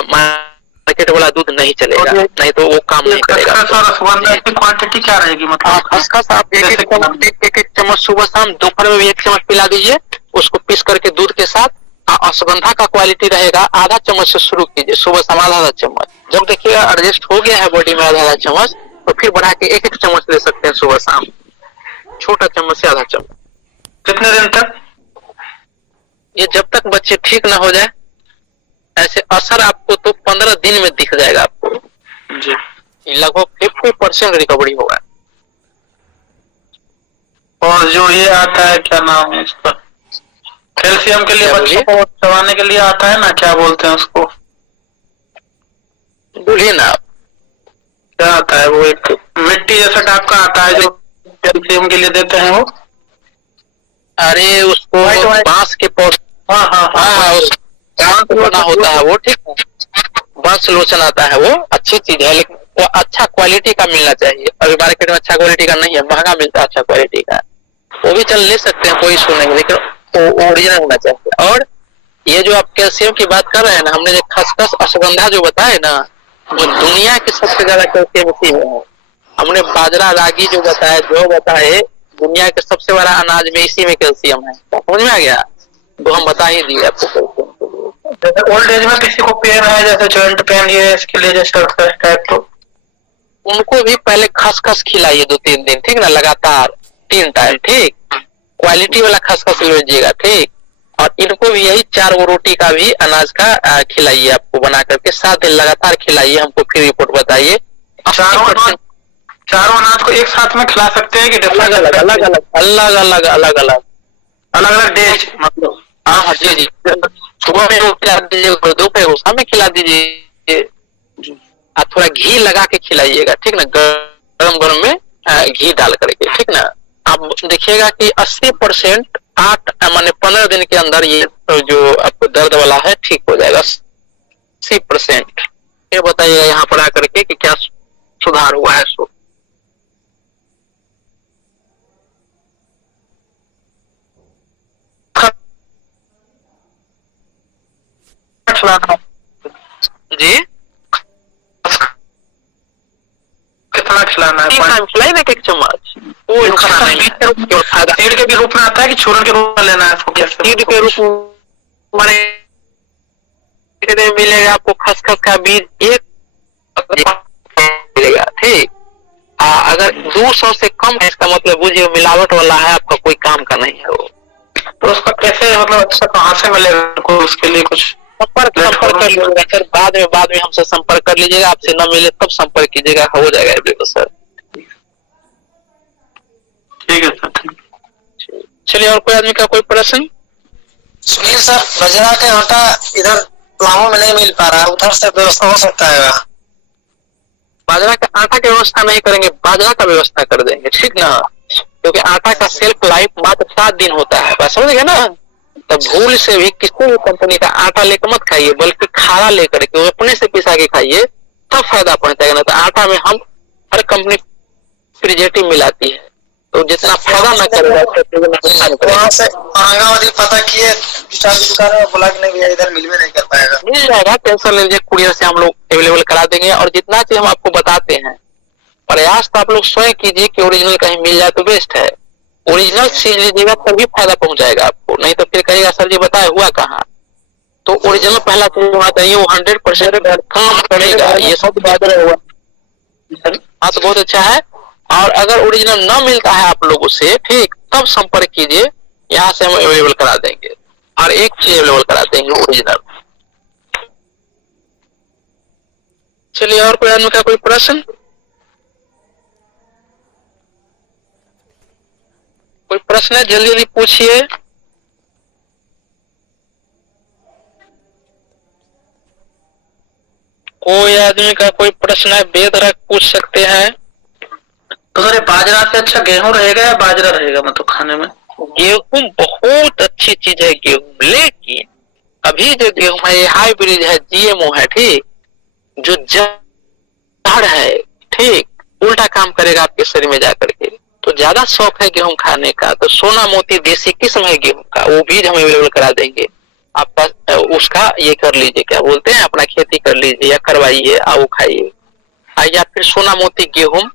मार्केट वाला दूध नहीं चलेगा, नहीं तो वो काम नहीं करेगा। क्वांटिटी क्या रहेगी, मतलब खसखस आप एक चम्मच सुबह शाम, दोपहर में भी 1 चम्मच पिला दीजिए उसको, पीस करके दूध के साथ। अश्वगंधा का क्वालिटी रहेगा, आधा चम्मच से शुरू कीजिए, सुबह शाम आधा चम्मच। जब देखिएगा एडजस्ट हो गया है बॉडी में आधा चम्मच, तो फिर बढ़ा के 1-1 चम्मच ले सकते हैं सुबह शाम, छोटा चम्मच से आधा चम्मच। कितने दिन तक? ये जब तक बच्चे ठीक ना हो जाए, ऐसे असर आपको तो 15 दिन में दिख जाएगा आपको जी। लगभग 50% रिकवरी होगा। और जो ये आता है क्या नाम है इसका, कैल्शियम के लिए क्या बच्चों को चबाने के लिए आता है ना, क्या बोलते हैं उसको, बोलिए ना आप। क्या आता है वो, एक मिट्टी जैसा टाइप का आता है जो कैल्शियम के लिए देते हैं वो। अरे उसको White. बांस के पौधे, हाँ हाँ हाँ उस बांस बना होता है वो, ठीक है, बांस लोचन आता है, वो अच्छी चीज है लेकिन वो अच्छा क्वालिटी का मिलना चाहिए। अभी मार्केट में अच्छा क्वालिटी का नहीं है, महंगा मिलता है अच्छा क्वालिटी का, वो भी चल ले सकते हैं, कोई इशू नहीं, लेकिन वो ओरिजिनल होना चाहिए। और ये जो आप कैल्शियम की बात कर रहे हैं ना, हमने जो खसखस अश्वगंधा जो बताए ना, वो दुनिया की सबसे ज्यादा कैल्शियम इसी में है। हमने बाजरा रागी जो बताया, जो बताए, दुनिया के सबसे बड़ा अनाज में इसी में कैल्शियम है, समझ में आ गया, तो हम बता ही दिए आपको। जैसे ओल्ड एज में किसी को पेन है, जैसे जॉइंट पेन, ये इसके लिए जैसे टाइप, तो उनको भी पहले खसखस खिलाइए 2-3 दिन, ठीक ना, लगातार 3 टाइम, ठीक, क्वालिटी वाला खसखस लीजिएगा, ठीक। और इनको भी यही 4 गो रोटी का भी अनाज का खिलाइए, आपको बना करके 7 दिन लगातार खिलाइए, हमको फिर रिपोर्ट बताइए। चारों अनाज को एक साथ में खिला सकते हैं कि अलग अलग अलग अलग अलग अलग अलग अलग अलग अलग डेज, मतलब हाँ जी जी, सुबह में वो खिला दीजिए, दोपहर को शाम में खिला दीजिए। आप थोड़ा घी लगा के खिलाइएगा, ठीक ना, गरम गरम में घी डाल करके, ठीक ना। आप देखिएगा कि 80% 15 दिन के अंदर ये जो आपको दर्द वाला है ठीक हो जाएगा, 80%। ये बताइएगा यहाँ पर आकर के कि क्या सुधार हुआ है। सो जी, कितना खिलाना है? खिलाई ना 1 चम्मच, वो नुकसान नहीं है, सीड के भी रूप में आता है कि चूर्ण के रूप में लेना है इसको? सीड के रूप में मिलेगा आपको, खसखस का बीज 1 मिलेगा, ठीक। अगर 200 से कम है, इसका मतलब बुझिए मिलावट वाला है, आपका कोई काम का नहीं है वो। तो उसका कैसे, मतलब अच्छा कहाँ से मिलेगा, उसके लिए कुछ संपर्क कर लीजिएगा सर, बाद में हमसे संपर्क कर लीजिएगा, आपसे न मिले तब संपर्क कीजिएगा, हो जाएगा एवरीको सर। ठीक है सर, ठीक। चलिए, और कोई आदमी का कोई प्रश्न? सुनील सर, बजरा का आटा इधर लामो में नहीं मिल पा रहा है, उधर से व्यवस्था हो सकता है? बाजरा का आटा की व्यवस्था नहीं करेंगे, बाजरा का व्यवस्था कर देंगे, ठीक ना, क्योंकि आटा का सेल्फ लाइफ मात्र 7 दिन होता है, बस समझ गए ना। तो भूल से भी किसी भी कंपनी का आटा लेकर मत खाइए, बल्कि खारा लेकर के अपने से पिसा के खाइए, तब फायदा पहुंचेगा। ना तो आटा में हम हर कंपनी प्रिजर्वेटिव मिलाती है, तो जितना फायदा न करेगा वहाँ से औरंगाबाद पता किए, दुकान में बोला कि नहीं इधर मिल भी नहीं कर पाएगा। मिल जाएगा, टेंशन ले लीजिए, कुरियर से हम लोग अवेलेबल करा देंगे। और जितना चीज हम आपको बताते हैं, प्रयास तो आप लोग स्वयं कीजिए कि ओरिजिनल कहीं मिल जाए तो बेस्ट है। ओरिजिनल चीज लीजिएगा तभी फायदा पहुंचाएगा आपको, नहीं तो फिर कहेगा सर जी बताए हुआ कहाँ। तो ओरिजिनल पहला चीज होना चाहिए, वो 100% काम करेगा, ये सब बात हुआ। हाँ, तो बहुत अच्छा है। और अगर ओरिजिनल न मिलता है आप लोगों से, ठीक, तब संपर्क कीजिए, यहाँ से हम अवेलेबल करा देंगे, और एक चीज अवेलेबल करा देंगे ओरिजिनल। चलिए, और कोई आदमी का कोई प्रश्न? कोई प्रश्न है, जल्दी जल्दी पूछिए। कोई आदमी का कोई प्रश्न है, बेधड़क पूछ सकते हैं। तो सर, बाजरा से अच्छा गेहूं रहेगा या बाजरा रहेगा, मतलब खाने में? गेहूं बहुत अच्छी चीज है गेहूं, लेकिन अभी जो गेहूं है ये हाइब्रिड है, जीएमओ है, ठीक, जो जड़ है, ठीक, उल्टा काम करेगा आपके शरीर में जाकर के। तो ज्यादा शौक है गेहूं खाने का, तो सोना मोती देसी किस्म है गेहूं का, वो बीज हम अवेलेबल करा देंगे। आप उसका ये कर लीजिए, क्या बोलते हैं, अपना खेती कर लीजिए या करवाइए, वो खाइए। या फिर सोना मोती गेहूं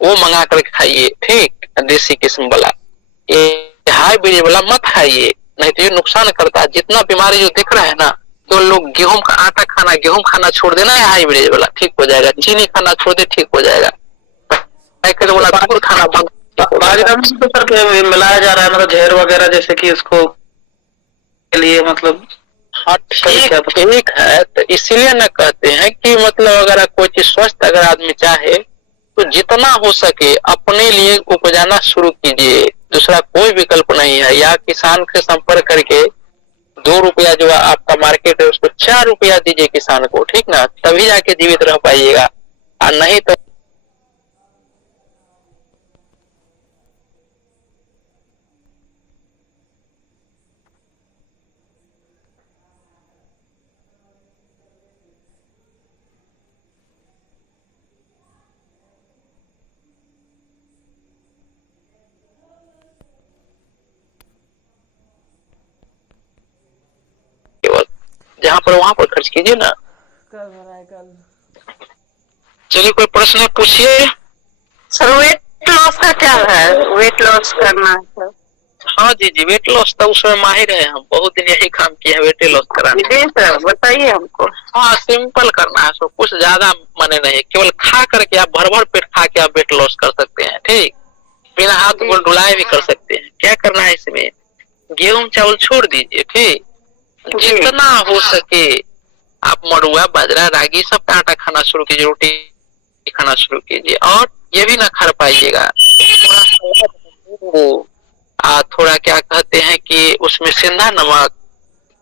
वो मंगा करके खाइए, ठीक, देसी किस्म वाला। ये हाइब्रिड वाला मत खाइए, नहीं तो ये नुकसान करता है। जितना बीमारी जो दिख रहा है ना, तो लोग गेहूं का आटा खाना, गेहूं खाना छोड़ देना है, हाइब्रिड वाला ठीक हो जाएगा। चीनी खाना छोड़ दे, ठीक हो जाएगा। खाना बंद। बाजरा में तो सर मिलाया जा रहा है, मतलब जहर वगैरह, जैसे कि इसको के लिए, मतलब हाँ ठीक है, तो इसीलिए ना कहते हैं कि मतलब अगर कोई चीज स्वस्थ अगर आदमी चाहे तो जितना हो सके अपने लिए उपजाना शुरू कीजिए, दूसरा कोई विकल्प नहीं है। या किसान से संपर्क करके 2 रुपया जो आपका मार्केट है उसको 4 रुपया दीजिए किसान को, ठीक ना, तभी जाके जीवित रह पाइएगा, और नहीं तो जहाँ पर वहां पर खर्च कीजिए ना। कल भराए कल। चलिए कोई प्रश्न पूछिए। सर वेट लॉस का क्या है, वेट लॉस करना है सर? हाँ जी, वेट लॉस तो उसमें माहिर है, हम बहुत दिन यही काम किए हैं वेट लॉस कराने। जी सर बताइए हमको। हाँ सिंपल करना है, उसमें कुछ ज्यादा मने नहीं, केवल खा करके आप भर पेट खा के आप वेट लॉस कर सकते हैं, ठीक, बिना हाथ गोल डुलाए भी कर सकते हैं। क्या करना है इसमें, गेहूं चावल छोड़ दीजिए, ठीक, जितना हो सके आप मड़ुआ बाजरा रागी सब का आटा खाना शुरू कीजिए, रोटी खाना शुरू कीजिए, और ये भी ना खा पाइएगा थोड़ा क्या कहते हैं कि उसमें सेंधा नमक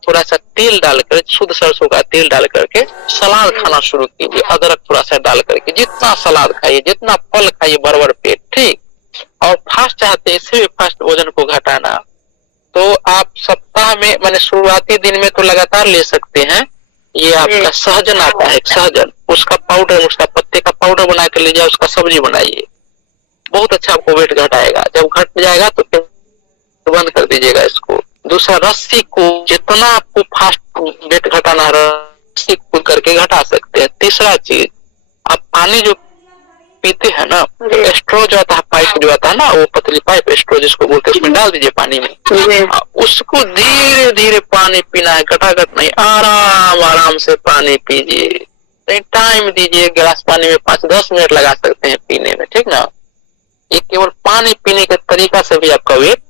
थोड़ा सा तेल डालकर, शुद्ध सरसों का तेल डाल करके सलाद खाना शुरू कीजिए, अदरक थोड़ा सा डाल करके, जितना सलाद खाइए जितना फल खाइए भर पेट, ठीक। और फास्ट चाहते हैं इससे भी फास्ट वजन को घटाना, तो आप सप्ताह में माने शुरुआती दिन में तो लगातार ले सकते हैं। ये आपका सहजन आता है, सहजन, उसका पाउडर, उसका पत्ते का पाउडर बना कर लीजिए, उसका सब्जी बनाइए, बहुत अच्छा आपको वेट घटाएगा। जब घट जाएगा तो फिर बंद कर दीजिएगा इसको। दूसरा रस्सी को, जितना आपको फास्ट वेट घटाना है रस्सी कूद करके घटा सकते हैं। तीसरा चीज, आप पानी जो पीते हैं ना, स्ट्रो जो आता है, पाइप जो आता है ना, वो पतली पाइप स्ट्रो जिसको बोलते हैं, उसमें डाल दीजिए पानी में, उसको धीरे धीरे पानी पीना है, गटागट नहीं, आराम आराम से पानी पीजिए, टाइम दीजिए, गिलास पानी में 5-10 मिनट लगा सकते हैं पीने में, ठीक ना। ये केवल पानी पीने के तरीका से भी आपका वेट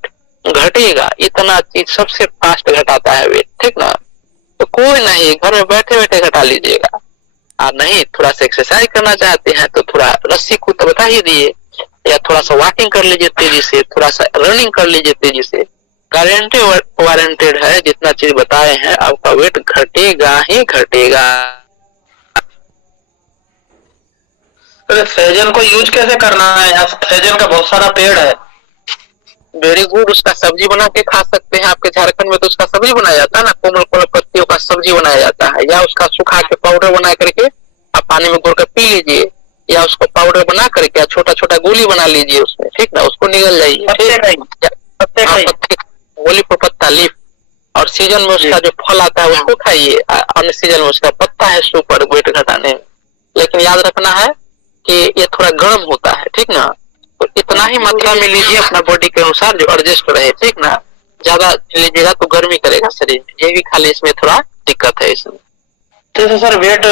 घटेगा, इतना चीज सबसे फास्ट घटाता है वेट, ठीक ना। तो कोई नहीं, घर में बैठे बैठे घटा लीजिएगा। और नहीं थोड़ा सा एक्सरसाइज करना चाहते हैं तो थोड़ा रस्सी को तो बता ही दिए, या थोड़ा सा वॉकिंग कर लीजिए तेजी से, थोड़ा सा रनिंग कर लीजिए तेजी से, गारंटेड वारंटेड है, जितना चीज बताए हैं आपका वेट घटेगा ही घटेगा। सहजन को यूज कैसे करना है? यहाँ सहजन का बहुत सारा पेड़ है। वेरी गुड, उसका सब्जी बना के खा सकते हैं। आपके झारखंड में तो उसका सब्जी बनाया जाता है ना, कोमल कोमल पत्तियों का सब्जी बनाया जाता है, या उसका सुखा के पाउडर बना करके आप पानी में घोल कर पी लीजिए, या उसको पाउडर बना करके छोटा छोटा गोली बना लीजिए उसमें, ठीक ना, उसको निगल जाइए, गोली पर पत्ता लीफ, और सीजन में उसका जो फल आता है उसको खाइए, अन्य सीजन में उसका पत्ता है सुपर वेट घटाने में। लेकिन याद रखना है कि ये थोड़ा गर्म होता है, ठीक ना, तो इतना ही मात्रा में लीजिए अपना बॉडी के अनुसार जो एडजस्ट रहे, ठीक ना। ज्यादा लीजिएगा तो गर्मी करेगा शरीर में, ये भी खाली इसमें थोड़ा दिक्कत है इसमें। तो सर वेट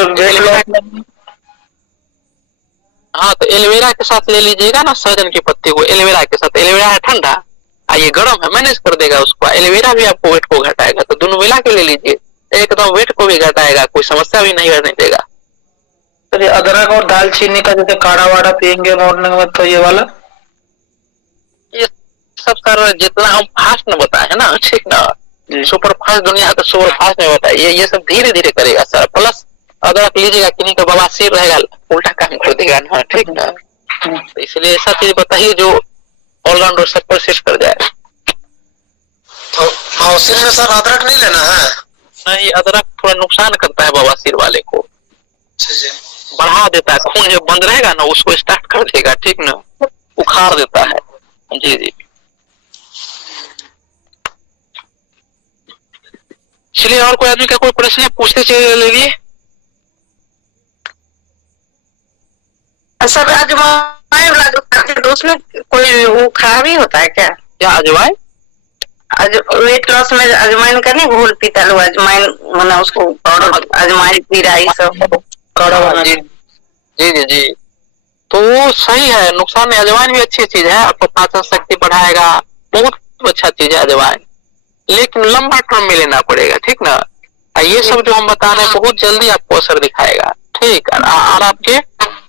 हाँ तो एलोवेरा के साथ ले लीजिएगा ना, सहजन की पत्ती को एलोवेरा के साथ, एलोवेरा है ठंडा, ये गर्म है, मैनेज कर देगा उसको, एलोवेरा भी आपको वेट को घटाएगा, तो दोनों मिला के ले लीजिए, एकदम वेट को भी घटाएगा, कोई समस्या भी नहीं करने देगा। तो ये अदरक और दालचीनी का जैसे काढ़ा वाड़ा पियेंगे मॉर्निंग में, तो ये वाला, ये सब सर जितना हम फास्ट में बताए है ना, ठीक ना, सुपर फास्ट दुनिया तो सुपर फास्ट में बताए, ये सब धीरे धीरे करेगा सर। प्लस अदरक लीजिएगा, किन्हीं का बवासीर रहेगा, उल्टा काम कर देगा ना, ठीक ना, तो इसलिए ऐसा चीज बताइए जो ऑलराउंडर सब पर सेट कर जाए। तो बवासीर में सर अदरक नहीं लेना है? नहीं, अदरक थोड़ा नुकसान करता है बवासीर वाले को, जी बढ़ा देता है, खून जो बंद रहेगा ना उसको स्टार्ट कर देगा, ठीक ना, उखाड़ देता है। जी जी, चलिए और कोई आदमी का कोई प्रश्न है पूछते चले लगिए। सर अजवाइन वाला जो खाते हैं तो उसमें कोई वो खराबी होता है क्या? क्या अजवाइन? वेट लॉस में अजवाइन का नहीं घोल पीता लोग, अजवाइन माना उसको पाउडर, अजवाइन जीरा ये सब काढ़ा वाला। जी जी जी जी, तो वो सही है, नुकसान नहीं, अजवाइन भी अच्छी चीज है, आपको पाचन शक्ति बढ़ाएगा, बहुत अच्छा चीज है अजवाइन, लेकिन लंबा टर्म में लेना पड़ेगा, ठीक ना। ये सब जो हम बता रहे हैं बहुत जल्दी आपको असर दिखाएगा, ठीक। और आपके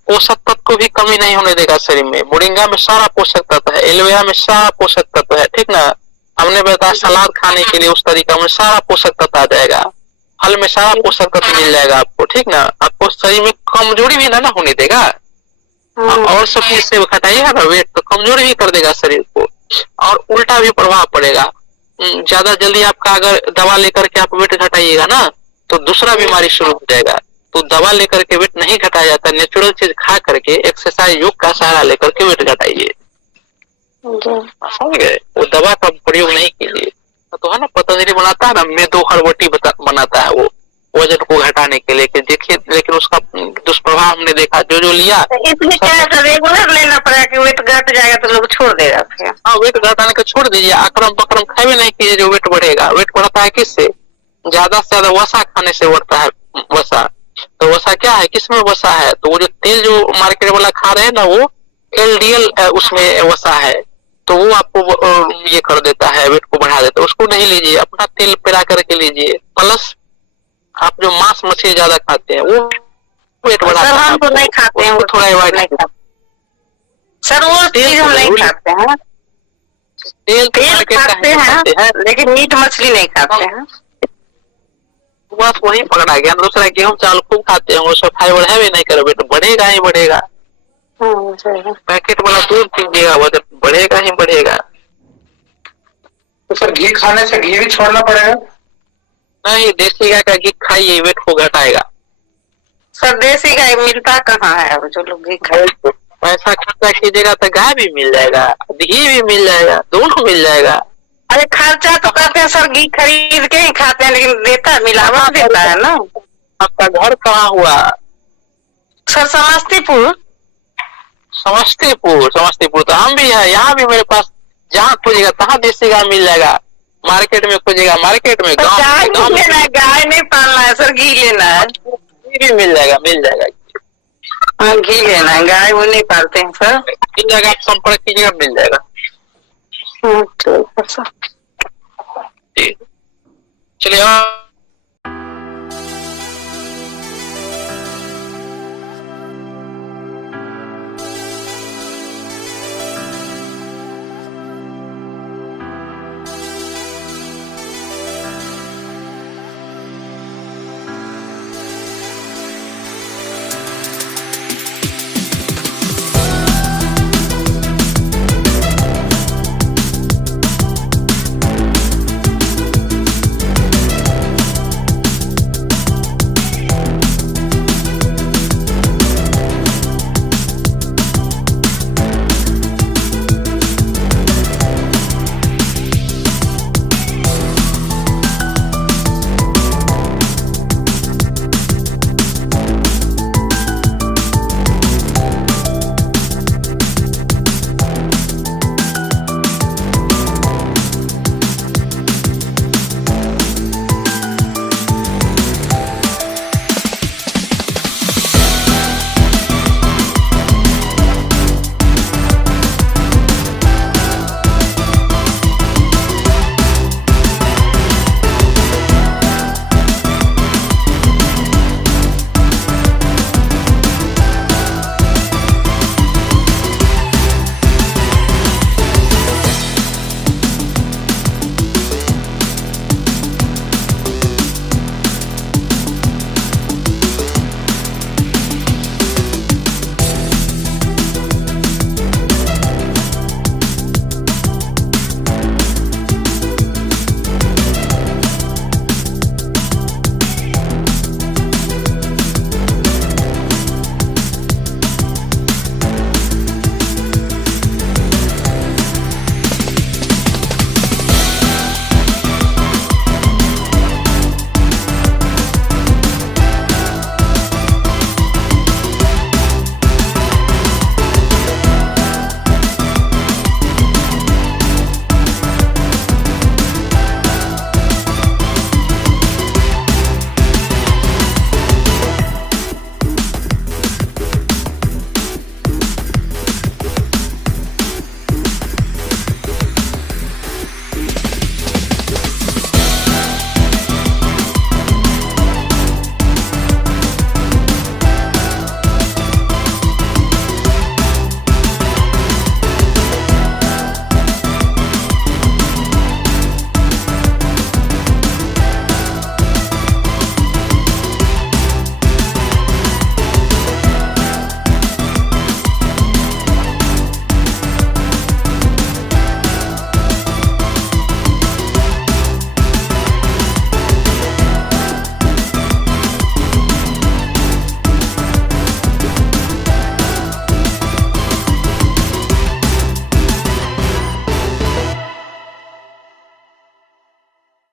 पोषक तत्व को भी कमी नहीं होने देगा शरीर में। मोरिंगा में सारा पोषक तत्व है, एलोवेरा में सारा पोषक तत्व है, ठीक ना। हमने बताया सलाद खाने के लिए उस तरीका में सारा पोषक तत्व आ जाएगा, फल में सारा पोषक तत्व मिल जाएगा आपको, ठीक ना। आपको शरीर में कमजोरी भी ना होने देगा। और सब चीज से घटाइएगा ना वेट तो कमजोरी भी कर देगा शरीर को, और उल्टा भी प्रभाव पड़ेगा। ज्यादा जल्दी आपका अगर दवा लेकर के आप वेट घटाइएगा ना तो दूसरा बीमारी शुरू हो जाएगा। तो दवा लेकर के वेट नहीं घटाया जाता, नेचुरल चीज खा करके एक्सरसाइज योग का सहारा लेकर के वेट घटाइए, समझ गए। वो दवा का प्रयोग नहीं कीजिए। तो है ना, पतंजलि बनाता है ना, मेदो हरबटी बनाता है वो वजन को घटाने के लिए, देखिए लेकिन उसका दुष्प्रभाव हमने देखा जो लिया। इसलिए क्या रेगुलर लेना पड़ेगा कि वेट घट जाएगा तो लोग छोड़ देगा। हाँ, वेट घटाने को छोड़ दीजिए, अकरम बकरम खाए नहीं कीजिए जो वेट बढ़ेगा। वेट बढ़ता है किससे? ज्यादा से ज्यादा वसा खाने से बढ़ता है वसा। तो वसा क्या है, किसमें वसा है? तो वो जो तेल जो मार्केट वाला खा रहे हैं ना वो LDL उसमें वसा है, तो वो आपको ये कर देता है, वेट को बढ़ा देता है। उसको नहीं लीजिए, अपना तेल पेरा करके लीजिए। प्लस आप जो मांस मछली ज्यादा खाते हैं वो वेट बढ़ाता है। हम तो नहीं खाते हैं, वो थोड़ा अवॉइड नहीं खाते सर, वो चीज हम नहीं खाते हैं। तेल खाते हैं लेकिन मीट मछली नहीं खाते हैं। बस वही पकड़ा गया। दूसरा गेहूं चावल खूब खाते हैं, वो सब फाइबर है भी नहीं करो, वेट बढ़ेगा ही बढ़ेगा। पैकेट वाला दूध पीजिएगा, वजन बढ़ेगा ही बढ़ेगा। तो सर घी खाने से घी भी छोड़ना पड़ेगा? नहीं, देसी गाय का घी खाइए, वेट को घटाएगा। सर देसी गाय मिलता कहाँ है? अब जो लोग घी खाए पैसा खर्चा कीजिएगा तो गाय भी मिल जाएगा, घी भी मिल जाएगा, दोनों मिल जाएगा। अरे खर्चा तो करते हैं सर, घी खरीद के ही खाते हैं, लेकिन देता मिलावट देता है ना। आपका घर कहाँ हुआ? सर समस्तीपुर। समस्तीपुर तो हम भी है, यहाँ भी मेरे पास जहाँ खोजेगा तहाँ देसी गाय मिल जाएगा। मार्केट में खोजेगा, मार्केट में गाय लेना है, गाय नहीं पालना है सर, घी लेना है। घी भी मिल जाएगा। हाँ घी लेना है, गाय वो नहीं पालते हैं सर। मिल जाएगा, आप संपर्क कीजिएगा, मिल जाएगा। ठीक है सर। चलिए।